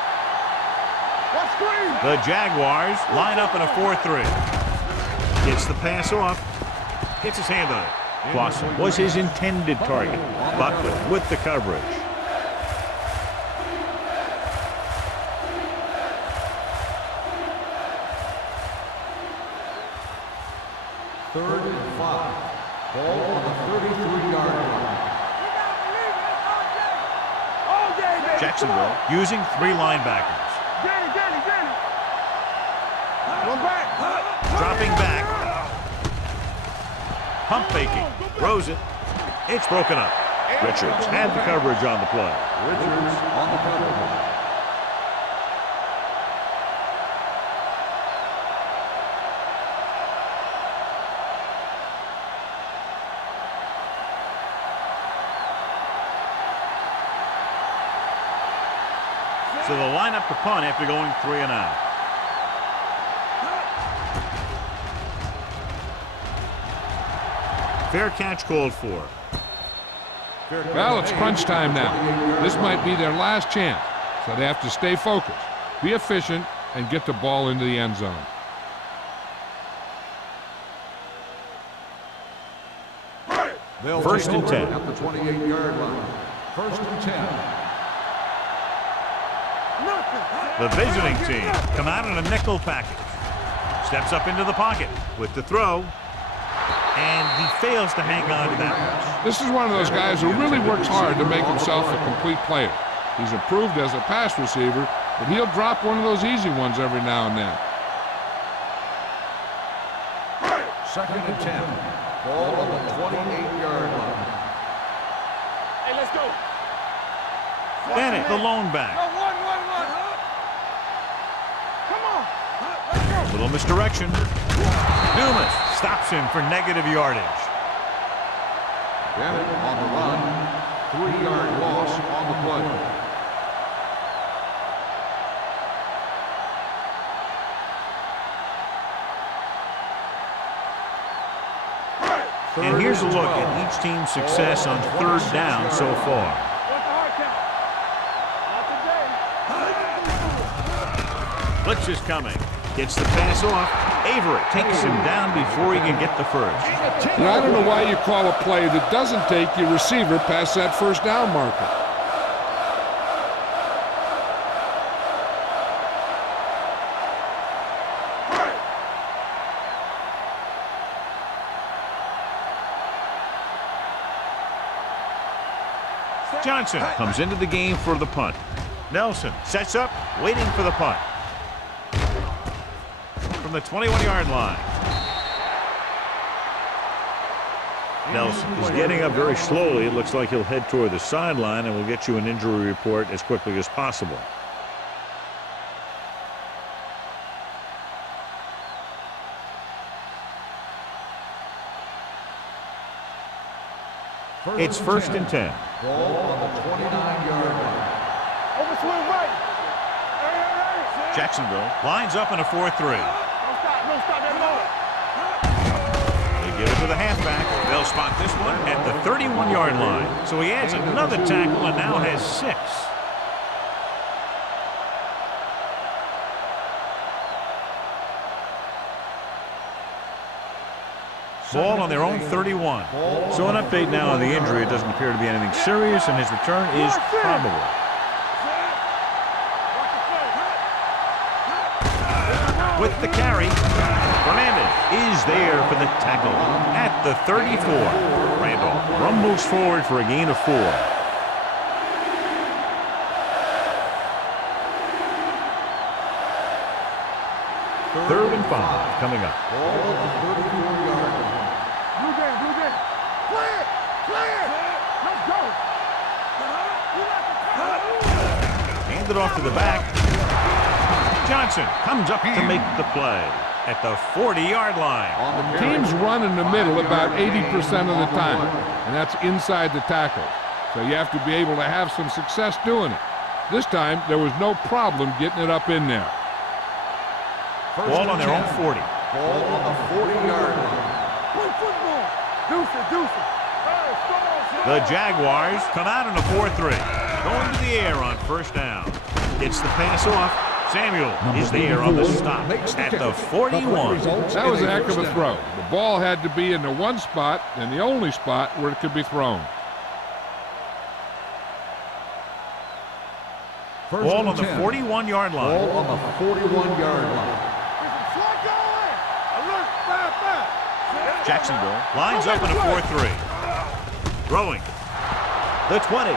Let's screen. The Jaguars line up in a 4-3. Gets the pass off. Gets his hand on it. Clausen was his intended target. Buckley with the coverage. Third and 5. Ball on the 33-yard line. Jacksonville using 3 linebackers. Danny. Go back. Dropping back. Pump faking. Throws it. It's broken up. Richards had the coverage on the play. Richards on the cover. So they'll line up to punt after going 3 and out. Fair catch called for. Well, it's crunch time now. This might be their last chance, so they have to stay focused, be efficient, and get the ball into the end zone. First and 10. At the 28-yard line. First and 10. The visiting team come out in a nickel package. Steps up into the pocket with the throw. And he fails to hang on to that one. This is one of those guys who really works hard to make himself a complete player. He's improved as a pass receiver, but he'll drop one of those easy ones every now and then. Second and 10. Ball on the 28-yard line. Hey, let's go. Bennett, the lone back. One. Come on. Let's go. Little misdirection. Dumas stops him for negative yardage. Bennett on the run. 3-yard loss on the play. And here's a look at each team's success on 3rd down so far. What's the hard count? Not today. Blitz is coming. Gets the pass off. Avery takes him down before he can get the first. Now, I don't know why you call a play that doesn't take your receiver past that 1st down marker. Johnson comes into the game for the punt. Nelson sets up, waiting for the punt. From the 21-yard line. Nelson is getting up very slowly. It looks like he'll head toward the sideline, and we'll get you an injury report as quickly as possible. It's 1st and 10. Ball on the 29-yard line. Over swing right. Hey. Jacksonville lines up in a 4-3. Don't stop that ball. They give it to the halfback. They'll spot this one at the 31-yard line. So he adds another tackle and now has 6. Ball on their own 31. So an update now on the injury. It doesn't appear to be anything serious, and his return is probable. With the carry, Fernandez is there for the tackle at the 34. Randolph moves forward for a gain of 4. Third and 5 coming up. Ball on the 34-yard line. Blue game. Clear! Let's go! Handed off to the back. Johnson comes up to make the play at the 40-yard line. On the carry. Teams run in the middle about 80% of the time, and that's inside the tackle. So you have to be able to have some success doing it. This time, there was no problem getting it up in there. Ball on their own 40. Ball on the 40-yard line. Play football! Deuce. The Jaguars come out in a 4-3. Going to the air on first down. Gets the pass off. Samuel is there on the stop at the 41. That was a heck of a throw. The ball had to be in the one spot and the only spot where it could be thrown. Ball on the 41-yard line. Ball on the 41-yard line. Jacksonville lines up in a 4-3. Throwing. The 20,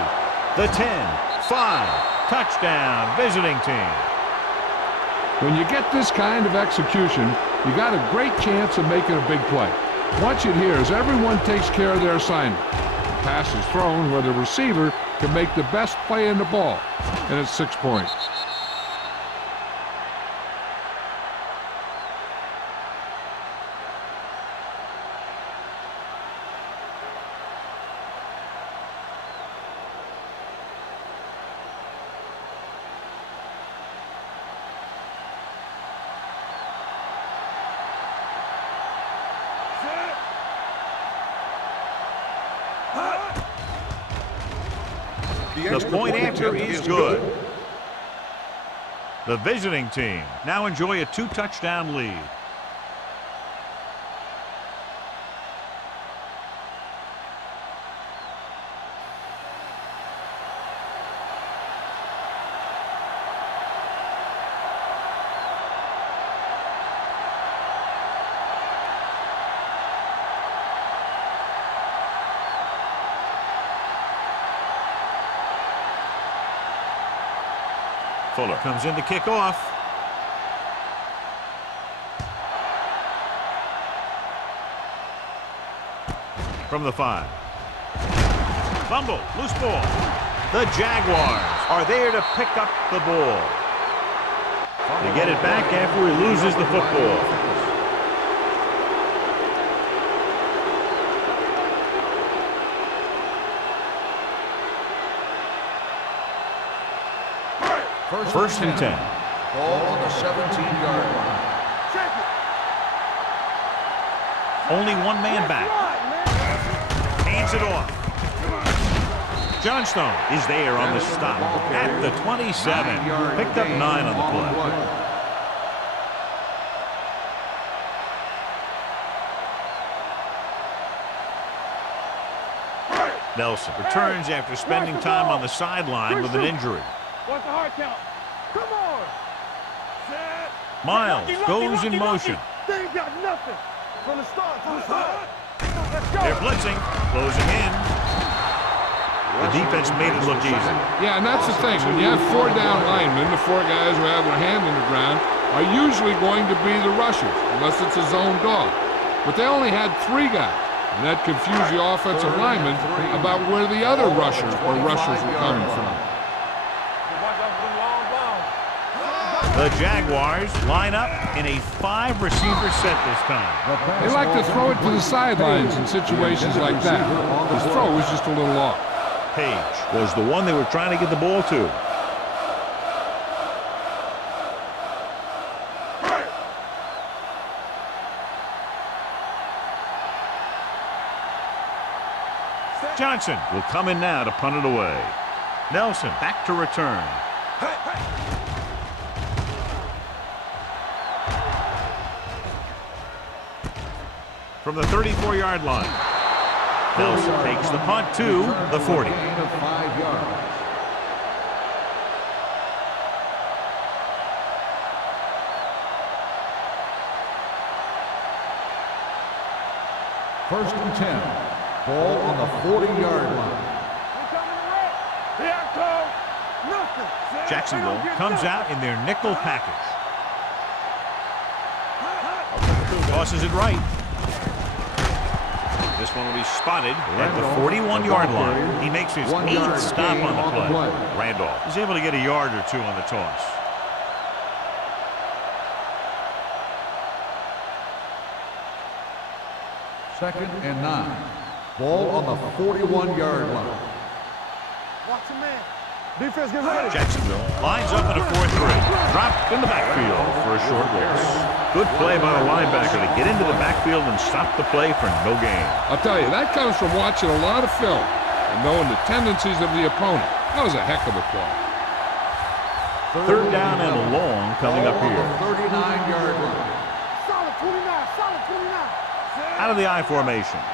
the 10, 5. Touchdown, visiting team. When you get this kind of execution, you got a great chance of making a big play. Watch it here as everyone takes care of their assignment. The pass is thrown where the receiver can make the best play in the ball, and it's 6 points. The point after is good. The visiting team now enjoy a 2-touchdown lead. Fuller comes in to kick off. From the 5. Fumble, loose ball. The Jaguars are there to pick up the ball. To get it back after he loses the football. First and 10. Ball on the 17-yard line. Only one man back. Hands it off. Johnstone is there on the stop at the 27. Picked up 9 on the play. Nelson returns after spending time on the sideline with an injury. What's the hard count? Come on! Miles goes in motion. They ain't got nothing from the start to the start. Let's go. They're blitzing, closing in. The defense made it look easy. Yeah, and that's the thing. When you have 4 down linemen, the 4 guys who have their hand in the ground are usually going to be the rushers, unless it's a zone dog. But they only had 3 guys, and that confused the offensive linemen about where the other rushers were coming from. The Jaguars line up in a 5-receiver set this time. They like to throw it to the sidelines in situations like that. His throw was just a little off. Page was the one they were trying to get the ball to. Johnson will come in now to punt it away. Nelson back to return. from the 34-yard line. Phelps takes the punt to the 40. Gain of 5 yards. First and 10. Ball on the 40-yard line. Jacksonville comes out in their nickel package. Tosses it right. This one will be spotted at the 41-yard line. He makes his 8th stop on the play. Randolph is able to get a yard or two on the toss. Second and 9. Ball on the 41-yard line. Watch him, man. Defense, get ready. Jacksonville lines up in a 4-3. Dropped in the backfield for a short loss. Good play by the linebacker to get into the backfield and stop the play for no gain. I'll tell you, that comes from watching a lot of film and knowing the tendencies of the opponent. That was a heck of a play. Third down and long coming up here. 39-yard line. Solid 29, solid 29. Out of the I formation.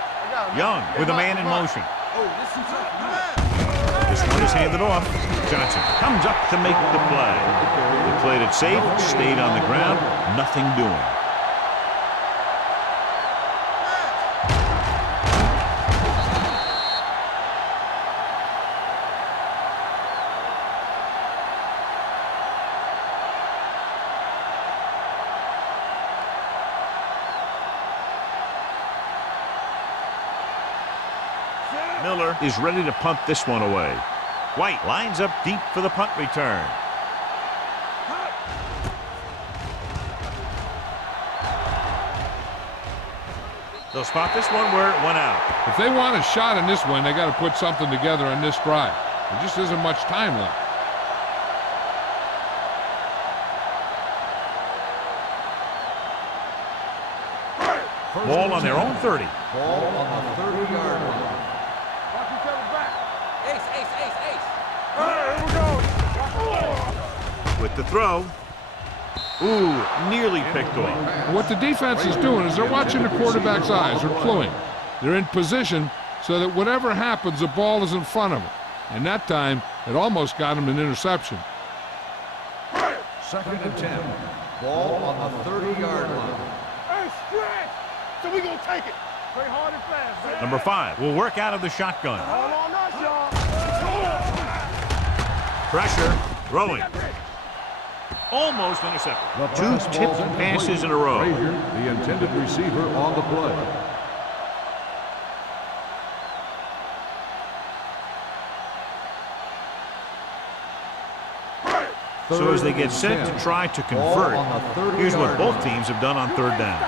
Young with a man in motion. This one is handed off. Johnson comes up to make the play. They played it safe, stayed on the ground, nothing doing. Miller is ready to punt this one away. White lines up deep for the punt return. They'll spot this one where it went out. If they want a shot in this one, they got to put something together on this drive. There just isn't much time left. Ball on their own 30. Ball on the 30-yard line. Watch each other back. Ace. With the throw. Ooh, nearly picked off. What the defense is doing is they're watching the quarterback's eyes. They're cluing. They're in position so that whatever happens, the ball is in front of them. And that time, it almost got him an interception. Second and 10. Ball on the 30-yard line. Hey, stretch. So we gonna take it. Play hard and fast, man. Number 5 will work out of the shotgun. All on us, y'all. Pressure, throwing. Almost intercepted. Two tipped passes in a row. Frazier, the intended receiver, on the play. So as they get set to try to convert, here's what both teams have done on third down.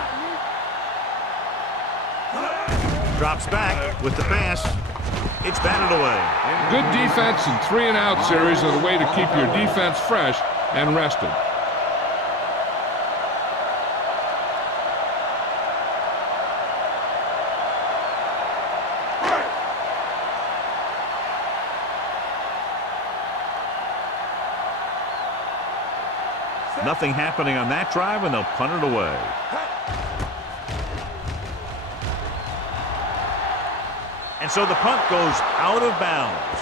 Drops back with the pass. It's batted away. Good defense and 3-and-out series are the way to keep your defense fresh and rested. Nothing happening on that drive, and they'll punt it away. And so the punt goes out of bounds.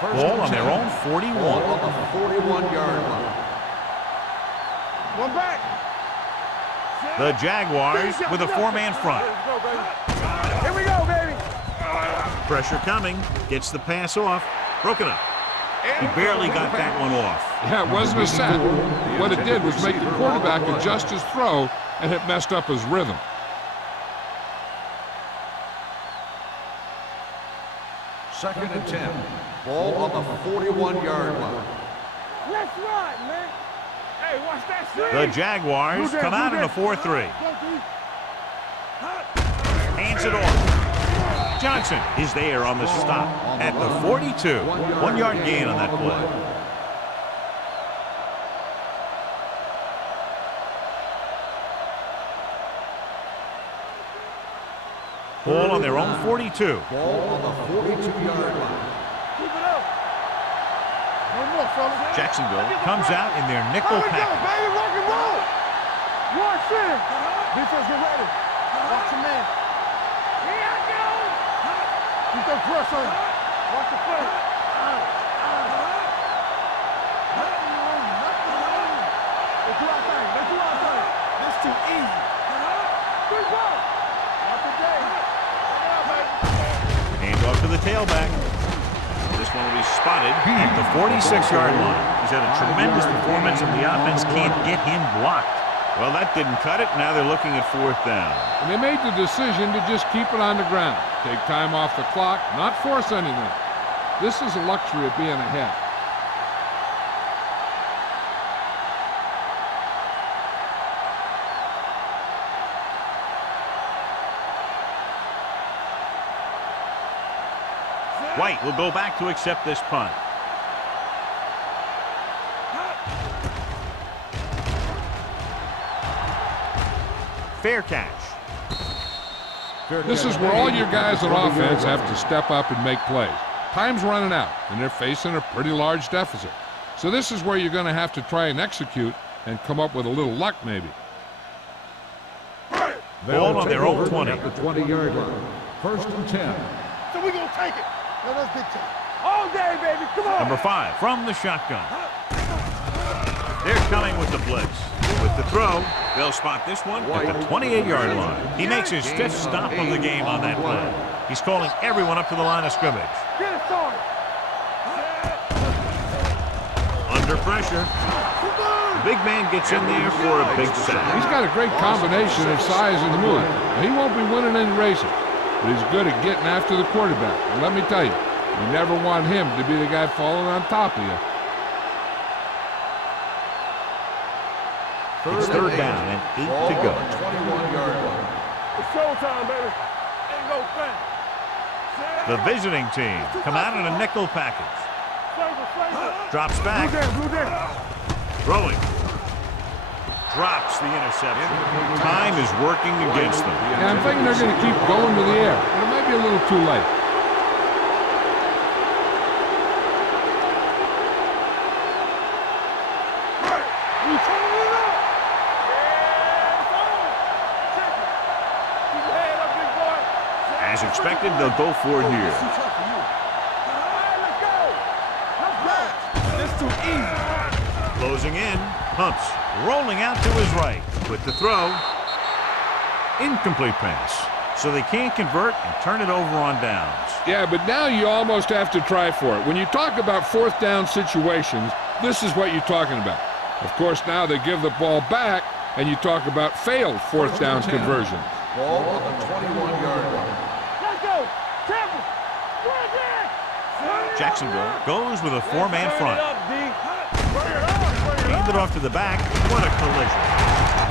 Ball on their own 41. Ball on the 41-yard line. One back. The Jaguars with a 4-man front. Here we go, baby. Pressure coming. Gets the pass off. Broken up. He barely got that one off. Yeah, it wasn't a sack. What it did was make the quarterback adjust his throw, and it messed up his rhythm. Second and 10. Ball on the 41-yard line. Let's ride, man. Hey, watch that shit. The Jaguars come out in a 4-3. Hands it off. Johnson is there on the stop at the 42. 1-yard gain on that play. Ball on their own 42. Ball on the 42-yard line. Keep it up. One more, fellas. Jacksonville comes out in their nickel Here we go, package. baby. Rock and roll. One sin. Defense, get ready. Watch your man. Here I go. Keep that pressure on. Watch the play. Let's do our thing. Let's do our thing. That's too easy. Good ball. Not today. Hand off to the tailback. This one will be spotted at the 46-yard line. He's had a tremendous performance, and the offense can't get him blocked. Well, that didn't cut it. Now they're looking at 4th down. And they made the decision to just keep it on the ground. Take time off the clock, not force anything. This is a luxury of being ahead. White will go back to accept this punt. Fair catch. This is where all your guys on offense have to step up and make plays. Time's running out, and they're facing a pretty large deficit. So this is where you're going to have to try and execute and come up with a little luck, maybe. Ball on their own 20. At the 20-yard line. 1st and 10. So we're going to take it. Let us dictate. All day, baby. Come on. Number 5 from the shotgun. They're coming with the blitz. With the throw, they'll spot this one at the 28-yard line. He makes his 5th stop of the game on that play. He's calling everyone up to the line of scrimmage. Get it started. Under pressure. Big man gets in there for a big sack. He's got a great combination of size and move. Now, he won't be winning any races, but he's good at getting after the quarterback. And let me tell you, you never want him to be the guy falling on top of you. It's 3rd down and 8 to go. 21-yard line. It's showtime, baby. Ain't no thing. The visiting team come out in a nickel package. Drops back. Blue down. Throwing. Drops the interception. Time is working against them. Yeah, I'm thinking they're going to keep going to the air, but it might be a little too late. As expected, they'll go for it here. It's too easy. Closing in. Pumps. Rolling out to his right. With the throw. Incomplete pass. So they can't convert and turn it over on downs. Yeah, but now you almost have to try for it. When you talk about 4th down situations, this is what you're talking about. Of course, now they give the ball back, and you talk about failed 4th down conversions. Ball on the 21-yard line. Let's go. Temple. Jacksonville goes with a 4-man front. Hand it off to the back. What a collision.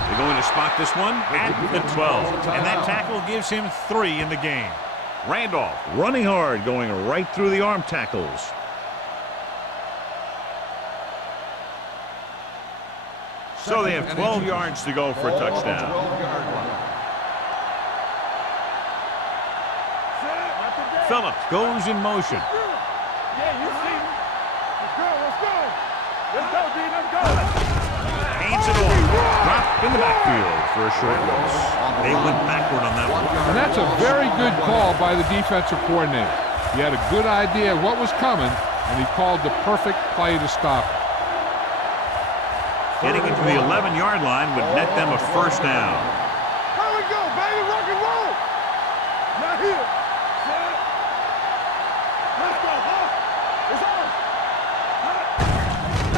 They're going to spot this one at the 12. And that tackle gives him 3 in the game. Randolph running hard, going right through the arm tackles. So they have 12 yards to go for a touchdown. 12-yard line. Phillips goes in motion. Yeah, you see me. Let's go. Let's go, D. Let's go. Hands it off. Dropped in the backfield for a short loss. They went backward on that one. And that's a very good call by the defensive coordinator. He had a good idea of what was coming, and he called the perfect play to stop it. Getting into the 11-yard line would net them a 1st down. Here we go, baby. Rock and roll. Not here. Let's go, huh? It's on.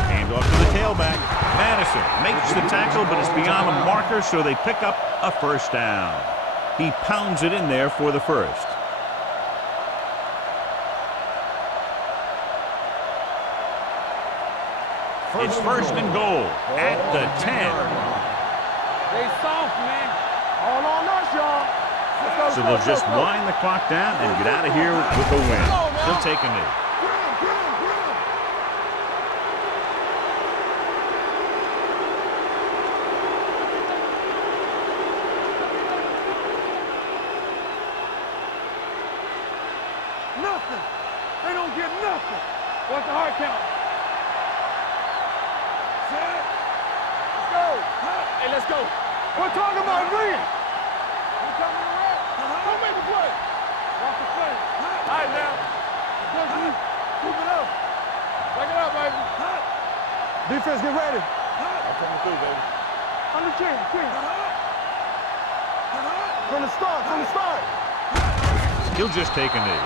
Hand off to the tailback. Madison makes the tackle, but it's beyond the marker, so they pick up a 1st down. He pounds it in there for the 1st. It's 1st and goal at the 10. They soft, man. All on us, y'all. So they'll just wind the clock down and get out of here with a win. He'll take a knee. Nothing. They don't get nothing. What's the hard count? Set. Let's go. Hey, let's go. We're talking about green. You coming to red? Don't make the play. Watch the play. All right, now. Keep it up. Back it up, baby. Defense, get ready. I'm coming through, baby. On the chin. From the start. He'll just take a knee.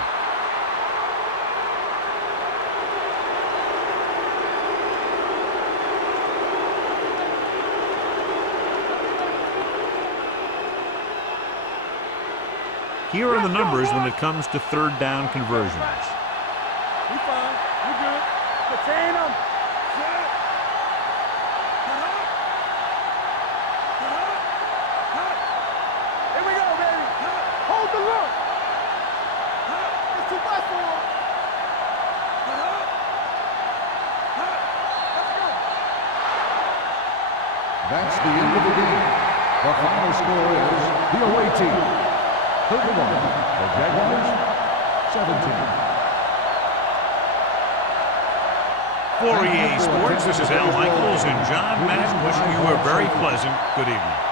Here are the numbers when it comes to third down conversions. We fine. We good. Contain them. Here we go, baby. Hold the look. It's too much for him. Let's go. That's the end of the game. The final score is the away team 31, the Jaguars 17. For EA Sports, this is Al Michaels and John Madden wishing you a very pleasant good evening.